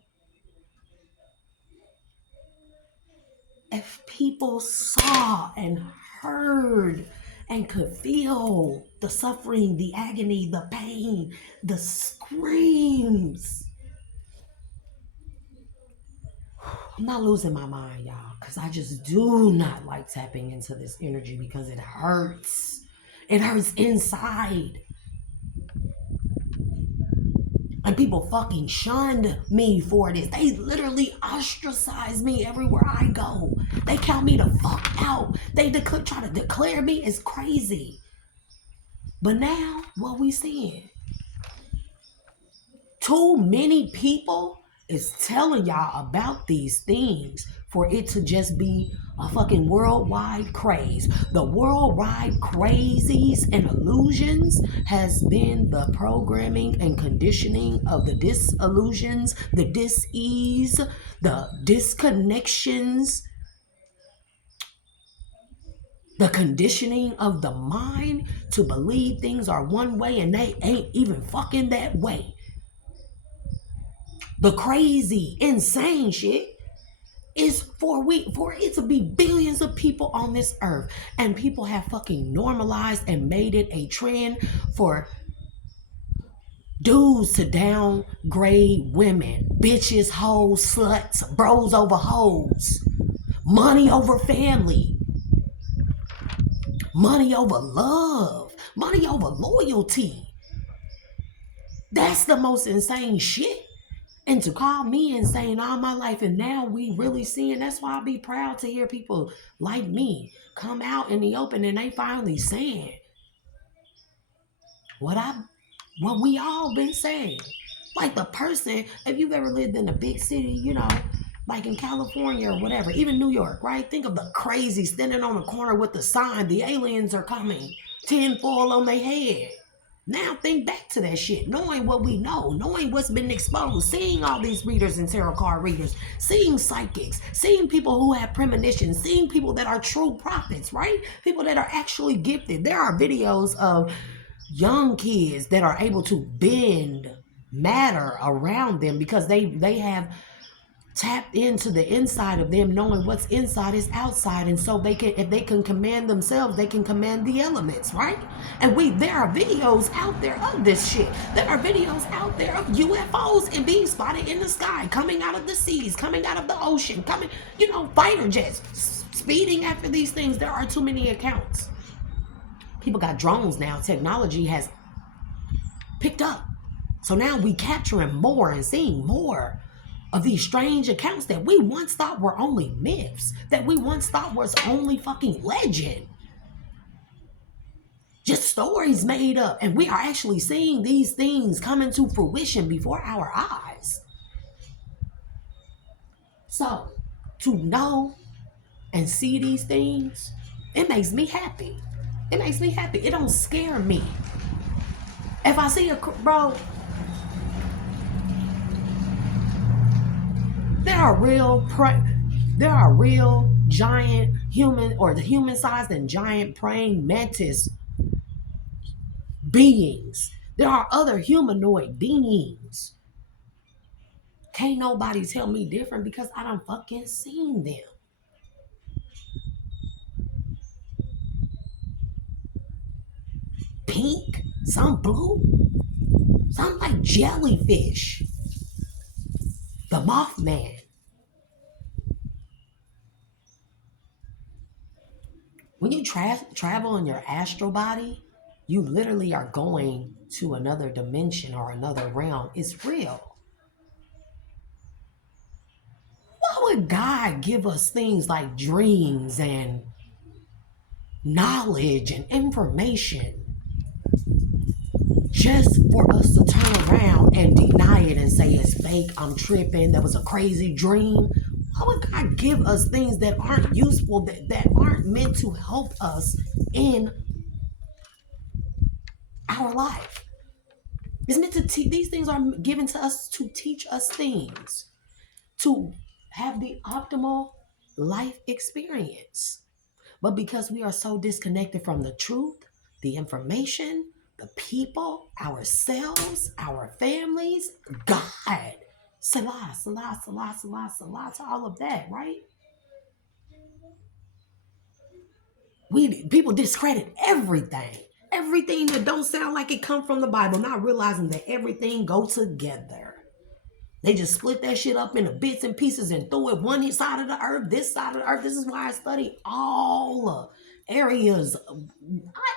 if people saw and heard and could feel the suffering, the agony, the pain, the screams. I'm not losing my mind, y'all, because I just do not like tapping into this energy because it hurts. It hurts inside. And people fucking shunned me for this. They literally ostracize me everywhere I go. They count me the fuck out. They try to declare me as crazy. But now, what we seeing? Too many people is telling y'all about these things for it to just be a fucking worldwide craze. The worldwide crazies and illusions has been the programming and conditioning of the disillusions, the dis-ease, the disconnections, the conditioning of the mind to believe things are one way and they ain't even fucking that way. The crazy, insane shit is for it to be billions of people on this earth, and people have fucking normalized and made it a trend for dudes to downgrade women, bitches, hoes, sluts, bros over hoes, money over family, money over love, money over loyalty. That's the most insane shit. And to call me insane all my life, and now we really seeing, that's why I be proud to hear people like me come out in the open and they finally saying what we all been saying. Like the person, if you've ever lived in a big city, you know, like in California or whatever, even New York, right? Think of the crazy standing on the corner with the sign, the aliens are coming, tinfoil on their head. Now think back to that shit, knowing what we know, knowing what's been exposed, seeing all these readers and tarot card readers, seeing psychics, seeing people who have premonitions, seeing people that are true prophets, right? People that are actually gifted. There are videos of young kids that are able to bend matter around them because they have tapped into the inside of them, knowing what's inside is outside, and so they can, if they can command themselves, they can command the elements, right? And there are videos out there of this shit. There are videos out there of UFOs and being spotted in the sky, coming out of the seas, coming out of the ocean, coming, fighter jets speeding after these things. There are too many accounts. People got drones now. Technology has picked up, so now we capturing more and seeing more of these strange accounts that we once thought were only myths, that we once thought was only fucking legend, just stories made up. And we are actually seeing these things come into fruition before our eyes. So to know and see these things, it makes me happy. It makes me happy. It don't scare me. If I see bro, there are real giant human, or the human sized and giant praying mantis beings. There are other humanoid beings. Can't nobody tell me different because I done fucking seen them. Pink, some blue, some like jellyfish. The Mothman. When you travel in your astral body, you literally are going to another dimension or another realm. It's real. Why would God give us things like dreams and knowledge and information just for us to turn around and deny it and say it's fake, I'm tripping, that was a crazy dream? Why would God give us things that aren't useful, that aren't meant to help us in our life? It's meant to these things are given to us to teach us things, to have the optimal life experience. But because we are so disconnected from the truth, the information, the people, ourselves, our families, God, Salah, Salah, Salah, Salah, Salah, to all of that, right? People discredit everything that don't sound like it come from the Bible, not realizing that everything go together. They just split that shit up into bits and pieces and throw it one side of the earth, this side of the earth. This is why I study all areas.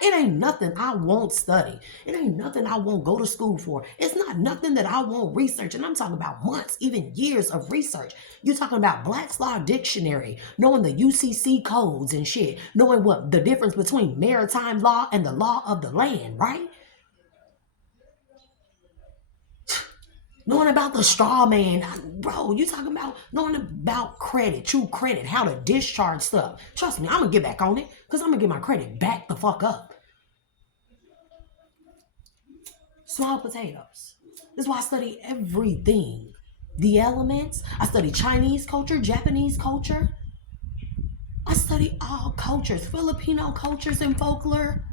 It ain't nothing I won't study. It ain't nothing I won't go to school for. It's not nothing that I won't research. And I'm talking about months, even years of research. You're talking about Black's Law Dictionary, knowing the UCC codes and shit, knowing what the difference between maritime law and the law of the land, right? Knowing about the straw man. Bro, you talking about knowing about credit, true credit, how to discharge stuff. Trust me, I'm going to get back on it because I'm going to get my credit back the fuck up. Small potatoes. This is why I study everything. The elements. I study Chinese culture, Japanese culture. I study all cultures, Filipino cultures and folklore.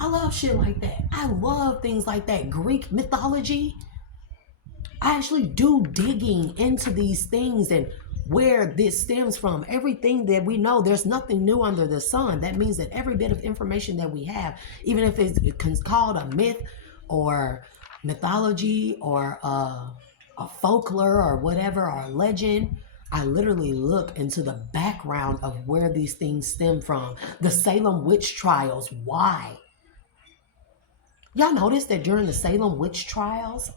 I love shit like that. I love things like that. Greek mythology. I actually do digging into these things and where this stems from. Everything that we know, there's nothing new under the sun. That means that every bit of information that we have, even if it's called a myth or mythology or a folklore or whatever, or a legend, I literally look into the background of where these things stem from. The Salem witch trials, why? Y'all notice that during the Salem witch trials,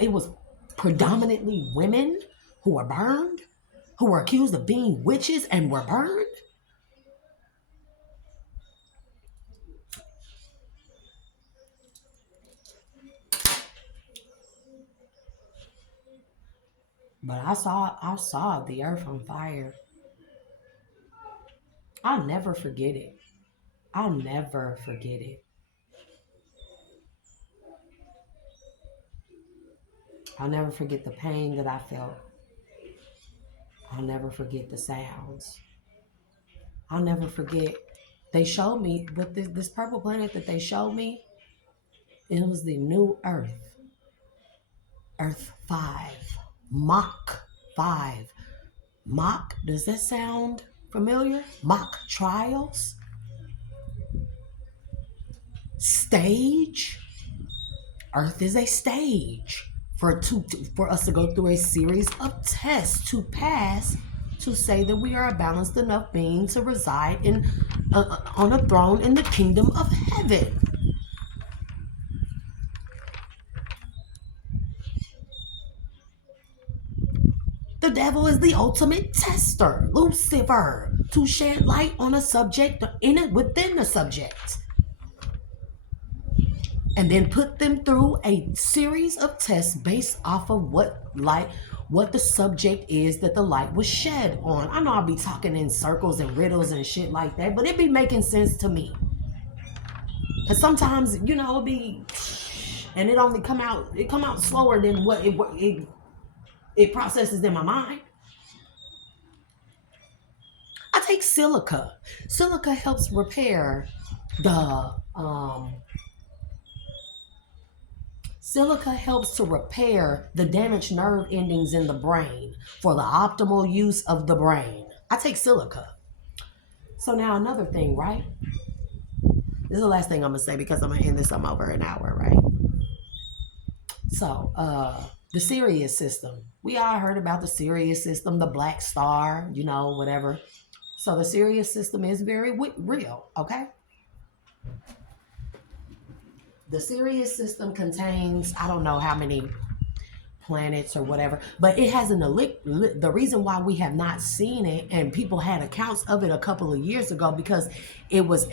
it was predominantly women who were burned, who were accused of being witches and were burned? But I saw the earth on fire. I'll never forget it. I'll never forget it. I'll never forget the pain that I felt. I'll never forget the sounds. I'll never forget. They showed me, with this purple planet that they showed me, it was the new Earth. Earth 5. Mach 5. Mach, does that sound familiar? Mach trials? Stage? Earth is a stage for us to go through a series of tests to pass to say that we are a balanced enough being to reside in on a throne in the kingdom of heaven. The devil is the ultimate tester, Lucifer, to shed light on a subject within the subject. And then put them through a series of tests based off of what the subject is that the light was shed on. I know I'll be talking in circles and riddles and shit like that, but it be making sense to me. Cause sometimes, it'll be, and it come out slower than what it processes in my mind. I take silica. Silica helps repair the Silica helps to repair the damaged nerve endings in the brain for the optimal use of the brain. I take silica. So now another thing, right? This is the last thing I'm going to say because I'm going to end this over an hour, right? So, the Sirius system. We all heard about the Sirius system, the black star, whatever. So the Sirius system is very real, okay? The Sirius system contains, I don't know how many planets or whatever, but it has the reason why we have not seen it, and people had accounts of it a couple of years ago, because it was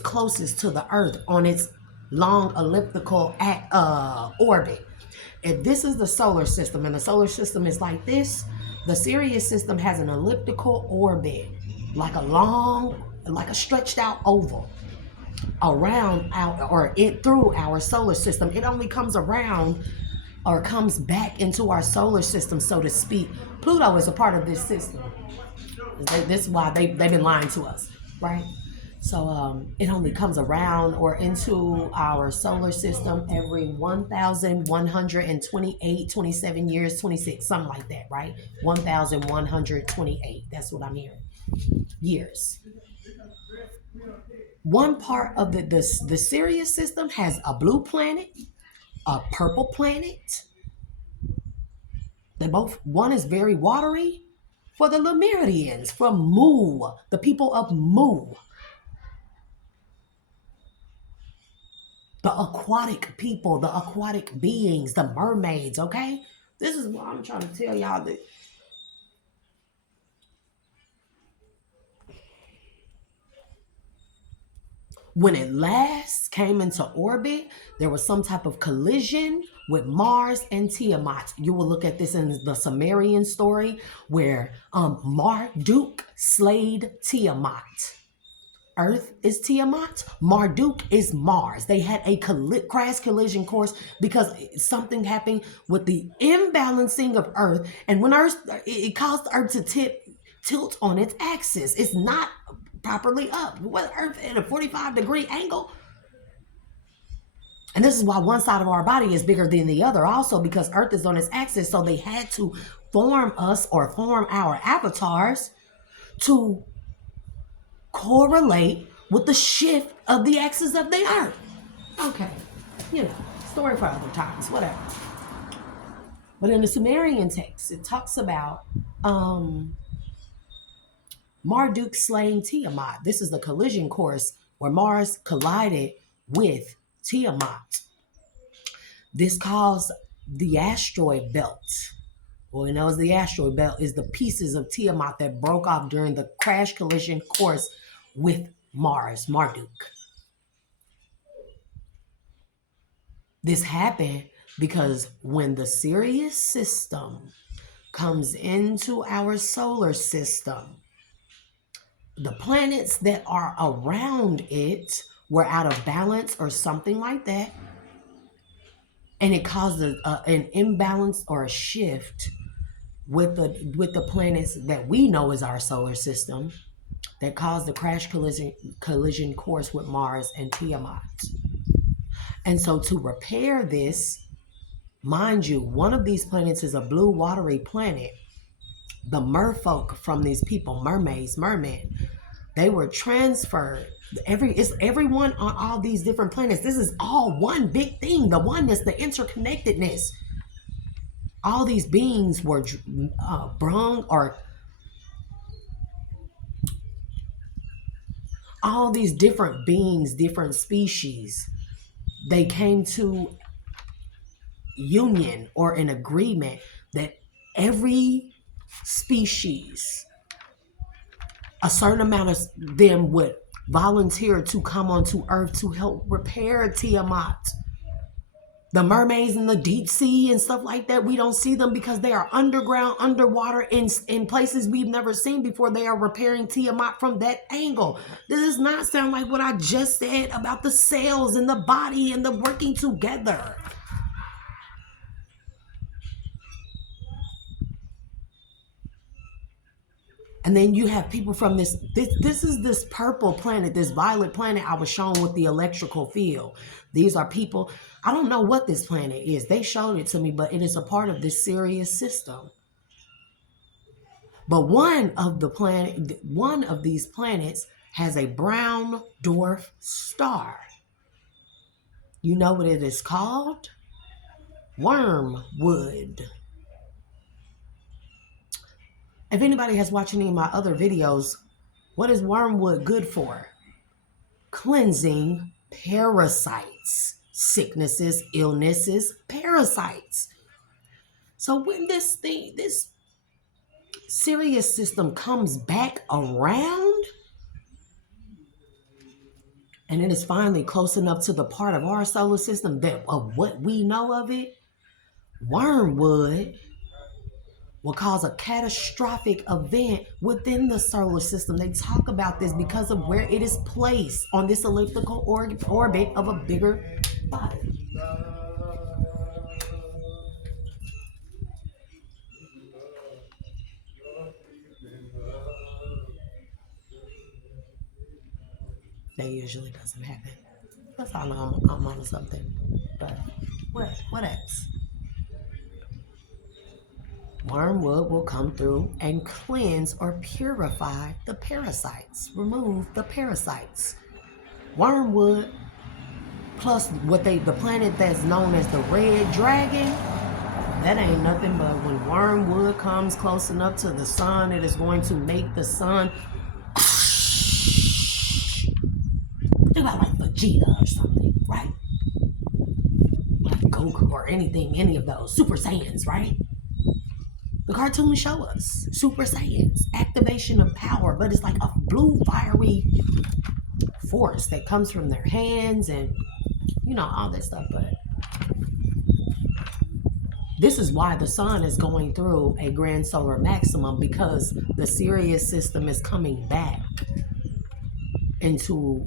closest to the Earth on its long elliptical orbit. And this is the solar system, and the solar system is like this. The Sirius system has an elliptical orbit, like a stretched out oval around through our solar system. It only comes around or comes back into our solar system, so to speak. Pluto is a part of this system. This is why they've been lying to us, right? So it only comes around or into our solar system every 1,128, 27 years, 26, something like that, right? 1,128. That's what I'm hearing. Years. One part of the Sirius system has a blue planet, a purple planet. One is very watery for the Lemurians, from Mu, the people of Mu, the aquatic people, the aquatic beings, the mermaids, okay? This is what I'm trying to tell y'all, that when it last came into orbit, there was some type of collision with Mars and Tiamat. You will look at this in the Sumerian story where Marduk slayed Tiamat. Earth is Tiamat. Marduk is Mars. They had a crash collision course because something happened with the imbalancing of Earth. And when Earth, it caused Earth to tilt on its axis. It's not properly up. What, Earth at a 45-degree angle? And this is why one side of our body is bigger than the other, also because Earth is on its axis. So they had to form us, or form our avatars, to correlate with the shift of the axis of the Earth. Okay, story for other times, whatever. But in the Sumerian text, it talks about Marduk slaying Tiamat. This is the collision course where Mars collided with Tiamat. This caused the asteroid belt. Well, we know the asteroid belt is the pieces of Tiamat that broke off during the crash collision course with Mars, Marduk. This happened because when the Sirius system comes into our solar system, the planets that are around it were out of balance or something like that. And it caused an imbalance or a shift with the planets that we know as our solar system, that caused the crash collision course with Mars and Tiamat. And so to repair this, mind you, one of these planets is a blue watery planet. The merfolk from these people, mermaids, mermen, they were transferred. Everyone on all these different planets. This is all one big thing, the oneness, the interconnectedness. All these beings were brung, or all these different beings, different species, they came to union or an agreement that every species, a certain amount of them would volunteer to come onto Earth to help repair Tiamat. The mermaids in the deep sea and stuff like that, we don't see them because they are underground, underwater, in places we've never seen before. They are repairing Tiamat from that angle. This does not sound like what I just said about the cells in the body and the working together. And then you have people from this is this purple planet, this violet planet I was shown with the electrical field. These are people, I don't know what this planet is. They showed it to me, but it is a part of this Sirius system. But one of these planets has a brown dwarf star. You know what it is called? Wormwood. If anybody has watched any of my other videos, what is wormwood good for? Cleansing parasites, sicknesses, illnesses, parasites. So when this Sirius system comes back around, and it is finally close enough to the part of our solar system that of what we know of it, wormwood will cause a catastrophic event within the solar system. They talk about this because of where it is placed on this elliptical orbit of a bigger body. That usually doesn't happen. That's how I'm on something. But what else? Wormwood will come through and cleanse or purify the parasites, remove the parasites. Wormwood plus the planet that's known as the red dragon, that ain't nothing but when wormwood comes close enough to the sun, it is going to make the sun think about like Vegeta or something, right? Like Goku or anything, any of those Super Saiyans, right? The cartoons show us Super Saiyans, activation of power, but it's like a blue fiery force that comes from their hands and all that stuff. But this is why the sun is going through a grand solar maximum, because the Sirius system is coming back into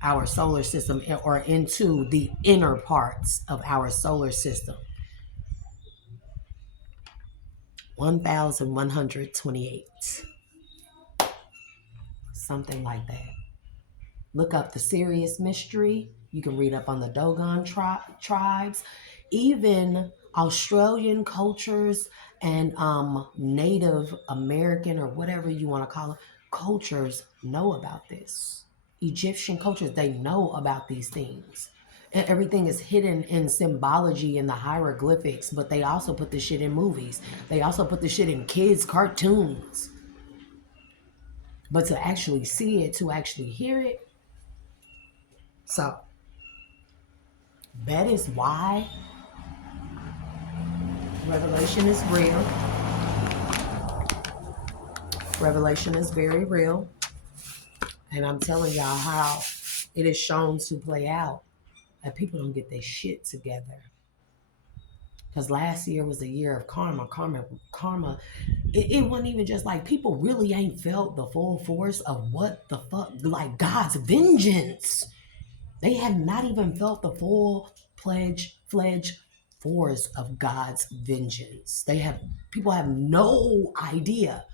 our solar system, or into the inner parts of our solar system. 1128. Something like that. Look up the Sirius mystery. You can read up on the Dogon tribes. Even Australian cultures and Native American, or whatever you want to call it, cultures know about this. Egyptian cultures, they know about these things. And everything is hidden in symbology in the hieroglyphics, but they also put this shit in movies. They also put this shit in kids' cartoons. But to actually see it, to actually hear it, so that is why Revelation is real. Revelation is very real. And I'm telling y'all how it is shown to play out, that people don't get their shit together. Because last year was the year of karma. It wasn't even just like, people really ain't felt the full force of what the fuck, like God's vengeance. They have not even felt the full-fledged force of God's vengeance. People have no idea.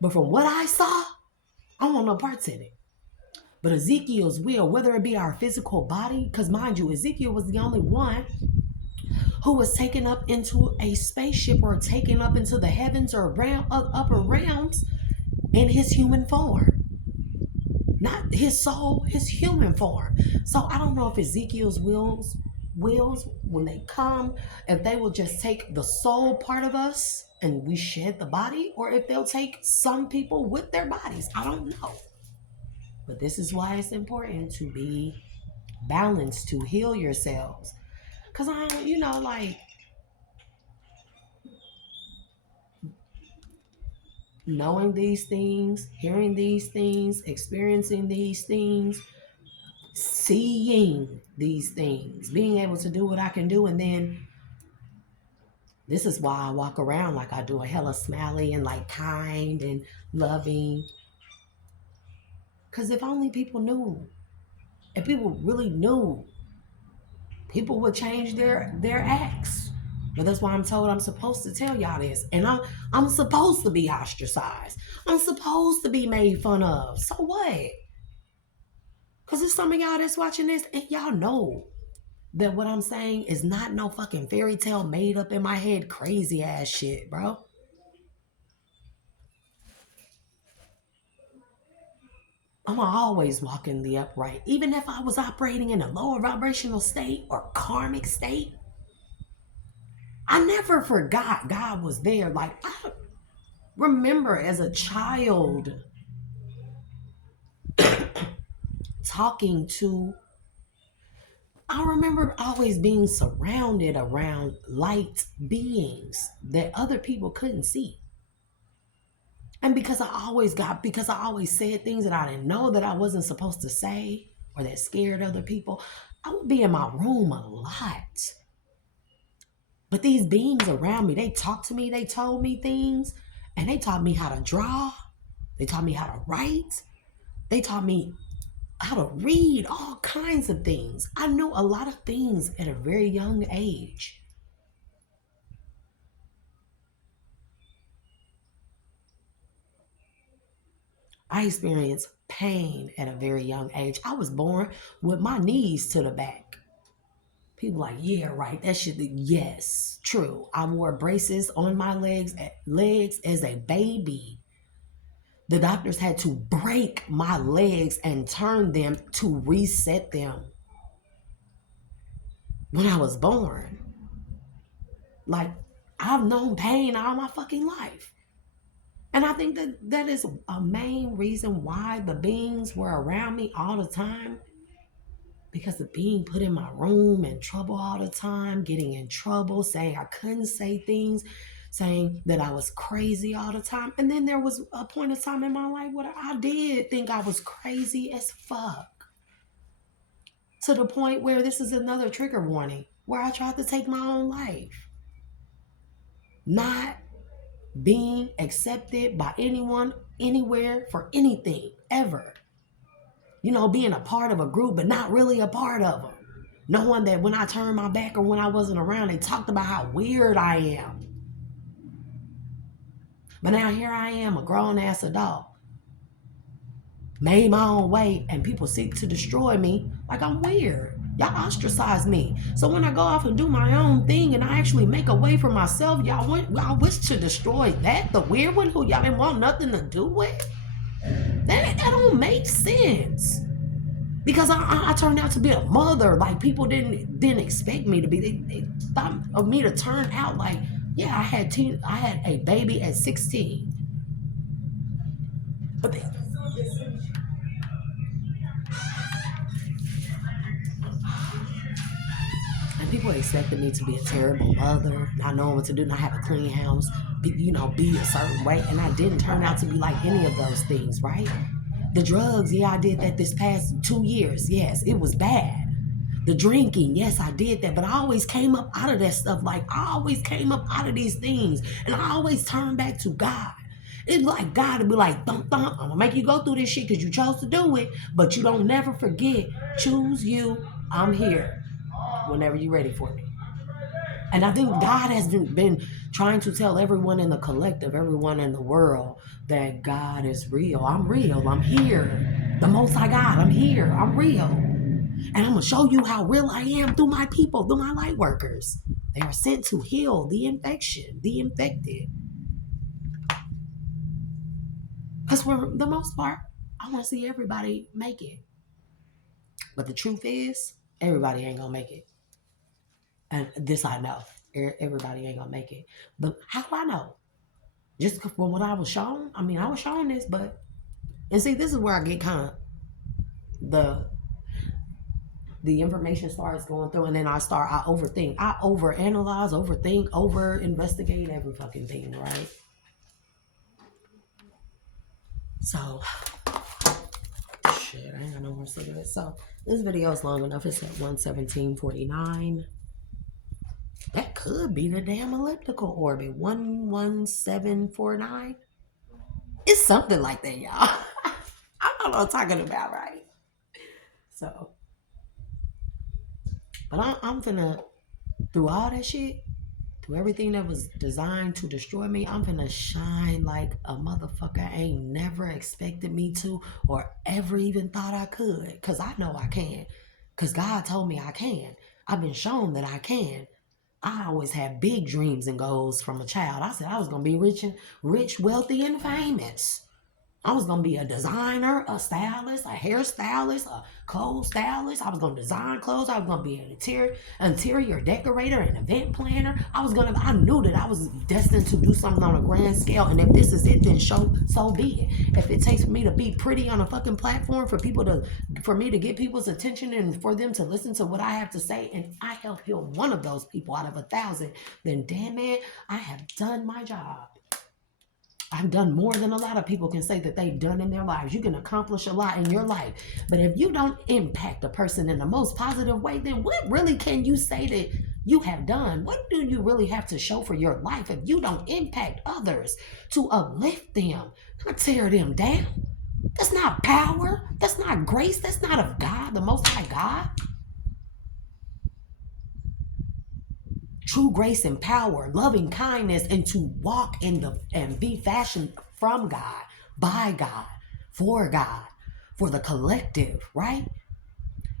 But from what I saw, I don't want no parts in it. But Ezekiel's will, whether it be our physical body, because mind you, Ezekiel was the only one who was taken up into a spaceship, or taken up into the heavens, or upper realms in his human form. Not his soul, his human form. So I don't know if Ezekiel's wills, when they come, if they will just take the soul part of us and we shed the body, or if they'll take some people with their bodies. I don't know. But this is why it's important to be balanced, to heal yourselves. Because knowing these things, hearing these things, experiencing these things, seeing these things, being able to do what I can do. And then this is why I walk around like I do, a hella smiley and like kind and loving. Because if only people knew, if people really knew, people would change their acts. But that's why I'm told I'm supposed to tell y'all this. And I'm supposed to be ostracized. I'm supposed to be made fun of. So what? Because there's some of y'all that's watching this and y'all know that what I'm saying is not no fucking fairy tale made up in my head crazy ass shit, bro. I'm always walking the upright. Even if I was operating in a lower vibrational state or karmic state, I never forgot God was there. Like, I remember as a child talking to, I remember always being surrounded around light beings that other people couldn't see. And because I always said things that I didn't know that I wasn't supposed to say, or that scared other people, I would be in my room a lot. But these beings around me, they talked to me, they told me things, and they taught me how to draw. They taught me how to write. They taught me how to read, all kinds of things. I knew a lot of things at a very young age. I experienced pain at a very young age. I was born with my knees to the back. People like, yeah, right. That should be, yes, true. I wore braces on my legs as a baby. The doctors had to break my legs and turn them to reset them when I was born. Like, I've known pain all my fucking life. And I think that is a main reason why the beings were around me all the time. Because of being put in my room in trouble all the time, getting in trouble, saying I couldn't say things, saying that I was crazy all the time. And then there was a point of time in my life where I did think I was crazy as fuck. To the point where this is another trigger warning, where I tried to take my own life. Not being accepted by anyone, anywhere, for anything, ever. You know, being a part of a group, but not really a part of them. Knowing that when I turned my back or when I wasn't around, they talked about how weird I am. But now here I am, a grown-ass adult. Made my own way, and people seek to destroy me like I'm weird. Y'all ostracize me. So when I go off and do my own thing and I actually make a way for myself, y'all wish to destroy that, the weird one who y'all didn't want nothing to do with? That don't make sense. Because I turned out to be a mother. Like, people didn't expect me to be. They thought of me to turn out like, yeah, I had a baby at 16. But and people expected me to be a terrible mother, not knowing what to do, not have a clean house, be a certain way. And I didn't turn out to be like any of those things, right? The drugs, yeah, I did that this past 2 years. Yes, it was bad. The drinking, yes, I did that. But I always came up out of that stuff. Like, I always came up out of these things. And I always turned back to God. It's like God to be like, thump, thump, I'm going to make you go through this shit because you chose to do it. But you don't never forget, choose you, I'm here whenever you're ready for me. And I think God has been trying to tell everyone in the collective, everyone in the world, that God is real. I'm real. I'm here. The Most High God, I'm here. I'm real. And I'm going to show you how real I am through my people, through my light workers. They are sent to heal the infection, the infected. Because for the most part, I want to see everybody make it. But the truth is, everybody ain't going to make it. And this I know. Everybody ain't going to make it. But how do I know? Just from what I was shown? I mean, I was shown this, but... And see, this is where I get kind of... The information starts going through, and then I overthink. I overanalyze, overthink, over-investigate every fucking thing, right? So... Shit, I ain't got no more cigarettes. So, this video is long enough. It's at 1:17:49. That could be the damn elliptical orbit. 11749. It's something like that, y'all. I don't know what I'm talking about, right? So, but I'm finna, through all that shit, through everything that was designed to destroy me, I'm finna shine like a motherfucker I ain't never expected me to, or ever even thought I could. Because I know I can. Because God told me I can. I've been shown that I can. I always had big dreams and goals from a child. I said I was going to be rich, wealthy, and famous. I was going to be a designer, a stylist, a hairstylist, a clothes stylist. I was going to design clothes. I was going to be an interior decorator, an event planner. I knew that I was destined to do something on a grand scale. And if this is it, then so be it. If it takes me to be pretty on a fucking platform for me to get people's attention and for them to listen to what I have to say, and I help heal one of those people out of 1,000, then damn it, I have done my job. I've done more than a lot of people can say that they've done in their lives. You can accomplish a lot in your life. But if you don't impact a person in the most positive way, then what really can you say that you have done? What do you really have to show for your life if you don't impact others to uplift them, not tear them down? That's not power. That's not grace. That's not of God, the Most High God. True grace and power, loving kindness, and to walk and be fashioned from God, by God, for the collective, right?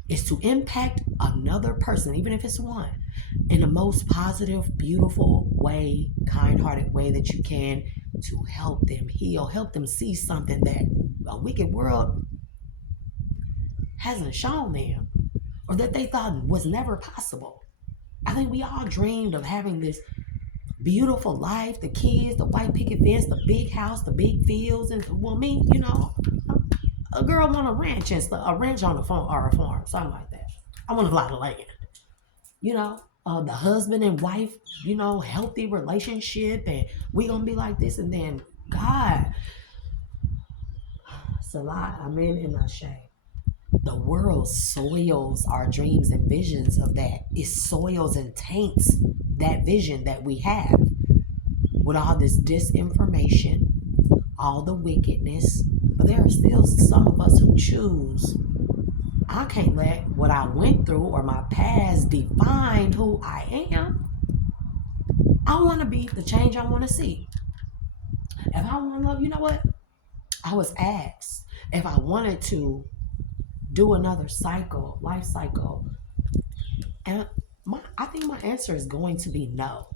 Is to impact another person, even if it's one, in the most positive, beautiful way, kind-hearted way that you can, to help them heal, help them see something that a wicked world hasn't shown them, or that they thought was never possible. I think we all dreamed of having this beautiful life, the kids, the white picket fence, the big house, the big fields, and well, me, a girl want a ranch and a ranch on a farm or a farm, something like that. I want a lot of land, the husband and wife, healthy relationship, and we gonna be like this, and then God, Salah, Amen, and Ashe. The world soils our dreams and visions of that. It soils and taints that vision that we have with all this disinformation, all the wickedness. But there are still some of us who choose. I can't let what I went through or my past define who I am. I want to be the change I want to see. If I want to love, you know what? I was asked if I wanted to do another life cycle. And I think my answer is going to be no.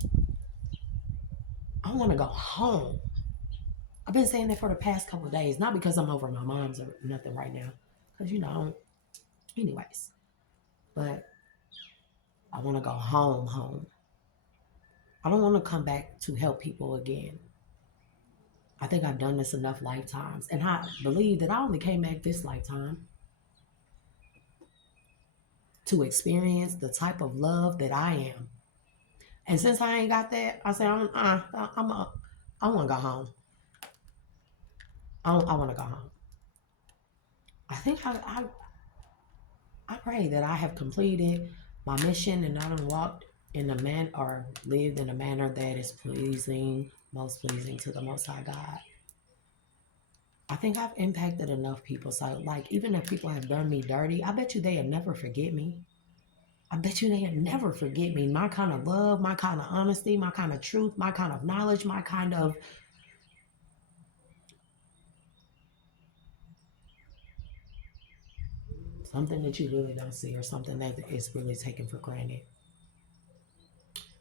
I want to go home. I've been saying that for the past couple of days, not because I'm over my mom's or nothing right now, because anyways. But I want to go home. I don't want to come back to help people again. I think I've done this enough lifetimes, and I believe that I only came back this lifetime to experience the type of love that I am. And since I ain't got that, I say I want to go home. I want to go home. I think I pray that I have completed my mission and I done walked in a man or lived in a manner that is most pleasing to the Most High God. I think I've impacted enough people. So, even if people have done me dirty, I bet you they'll never forget me. I bet you they'll never forget me. My kind of love, my kind of honesty, my kind of truth, my kind of knowledge, my kind of something that you really don't see, or something that is really taken for granted.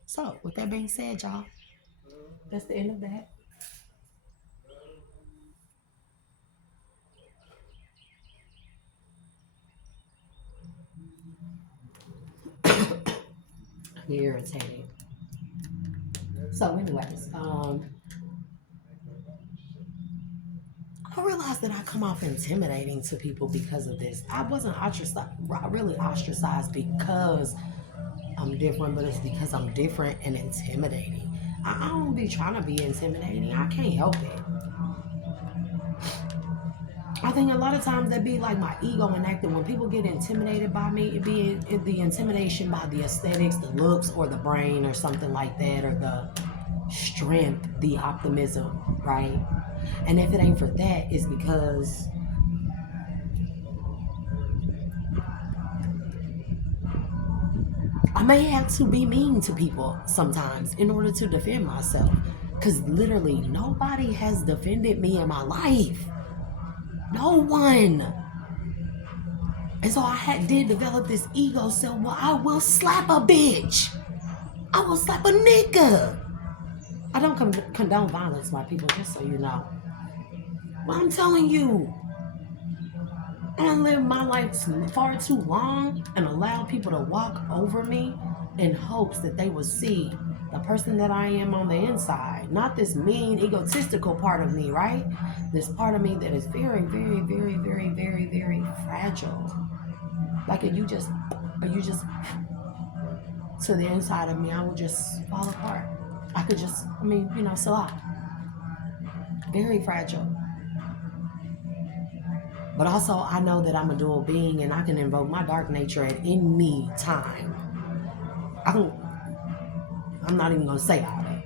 So, with that being said, y'all, that's the end of that. I'm irritated. So, anyways, I realized that I come off intimidating to people because of this. I wasn't really ostracized because I'm different, but it's because I'm different and intimidating. I don't be trying to be intimidating. I can't help it. I think a lot of times that be like my ego enacted. When people get intimidated by me, it be the intimidation by the aesthetics, the looks, or the brain, or something like that, or the strength, the optimism, right? And if it ain't for that, it's because I may have to be mean to people sometimes in order to defend myself. Because literally nobody has defended me in my life. No one. And so did develop this ego self. Well, I will slap a bitch. I will slap a nigga. I don't condone violence, my people, just so you know. Well, I'm telling you, I lived my life far too long and allowed people to walk over me in hopes that they would see the person that I am on the inside. Not this mean, egotistical part of me, right? This part of me that is very, very, very, very, very, very fragile. Like if you just to the inside of me, I would just fall apart. I could just, Salah. Very fragile. But also, I know that I'm a dual being and I can invoke my dark nature at any time. I'm not even going to say all that.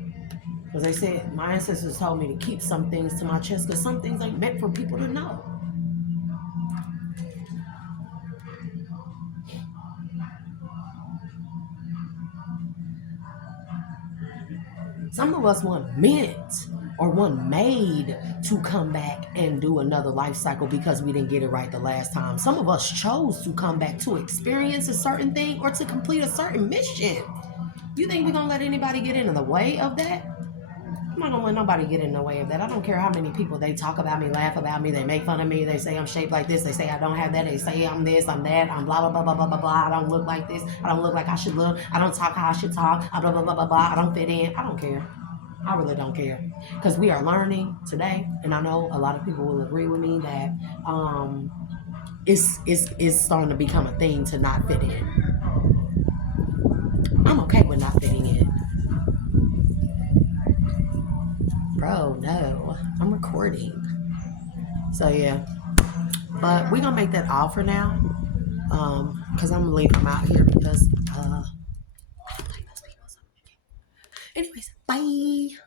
Because they said, my ancestors told me to keep some things to my chest because some things ain't meant for people to know. Some of us weren't meant or weren't made to come back and do another life cycle because we didn't get it right the last time. Some of us chose to come back to experience a certain thing or to complete a certain mission. You think we're going to let anybody get in the way of that? I'm not gonna let nobody get in the way of that. I don't care how many people they talk about me, laugh about me, they make fun of me, they say I'm shaped like this, they say I don't have that, they say I'm this, I'm that, I'm blah blah blah blah blah blah blah. I don't look like this, I don't look like I should look, I don't talk how I should talk, blah blah blah blah blah. I don't fit in. I don't care. I really don't care, because we are learning today, and I know a lot of people will agree with me that it's starting to become a thing to not fit in. I'm okay with not fitting in. Bro, no. I'm recording. So yeah. But we're gonna make that all for now. Because I'm gonna leave them out here because I don't like those people. Anyways, bye.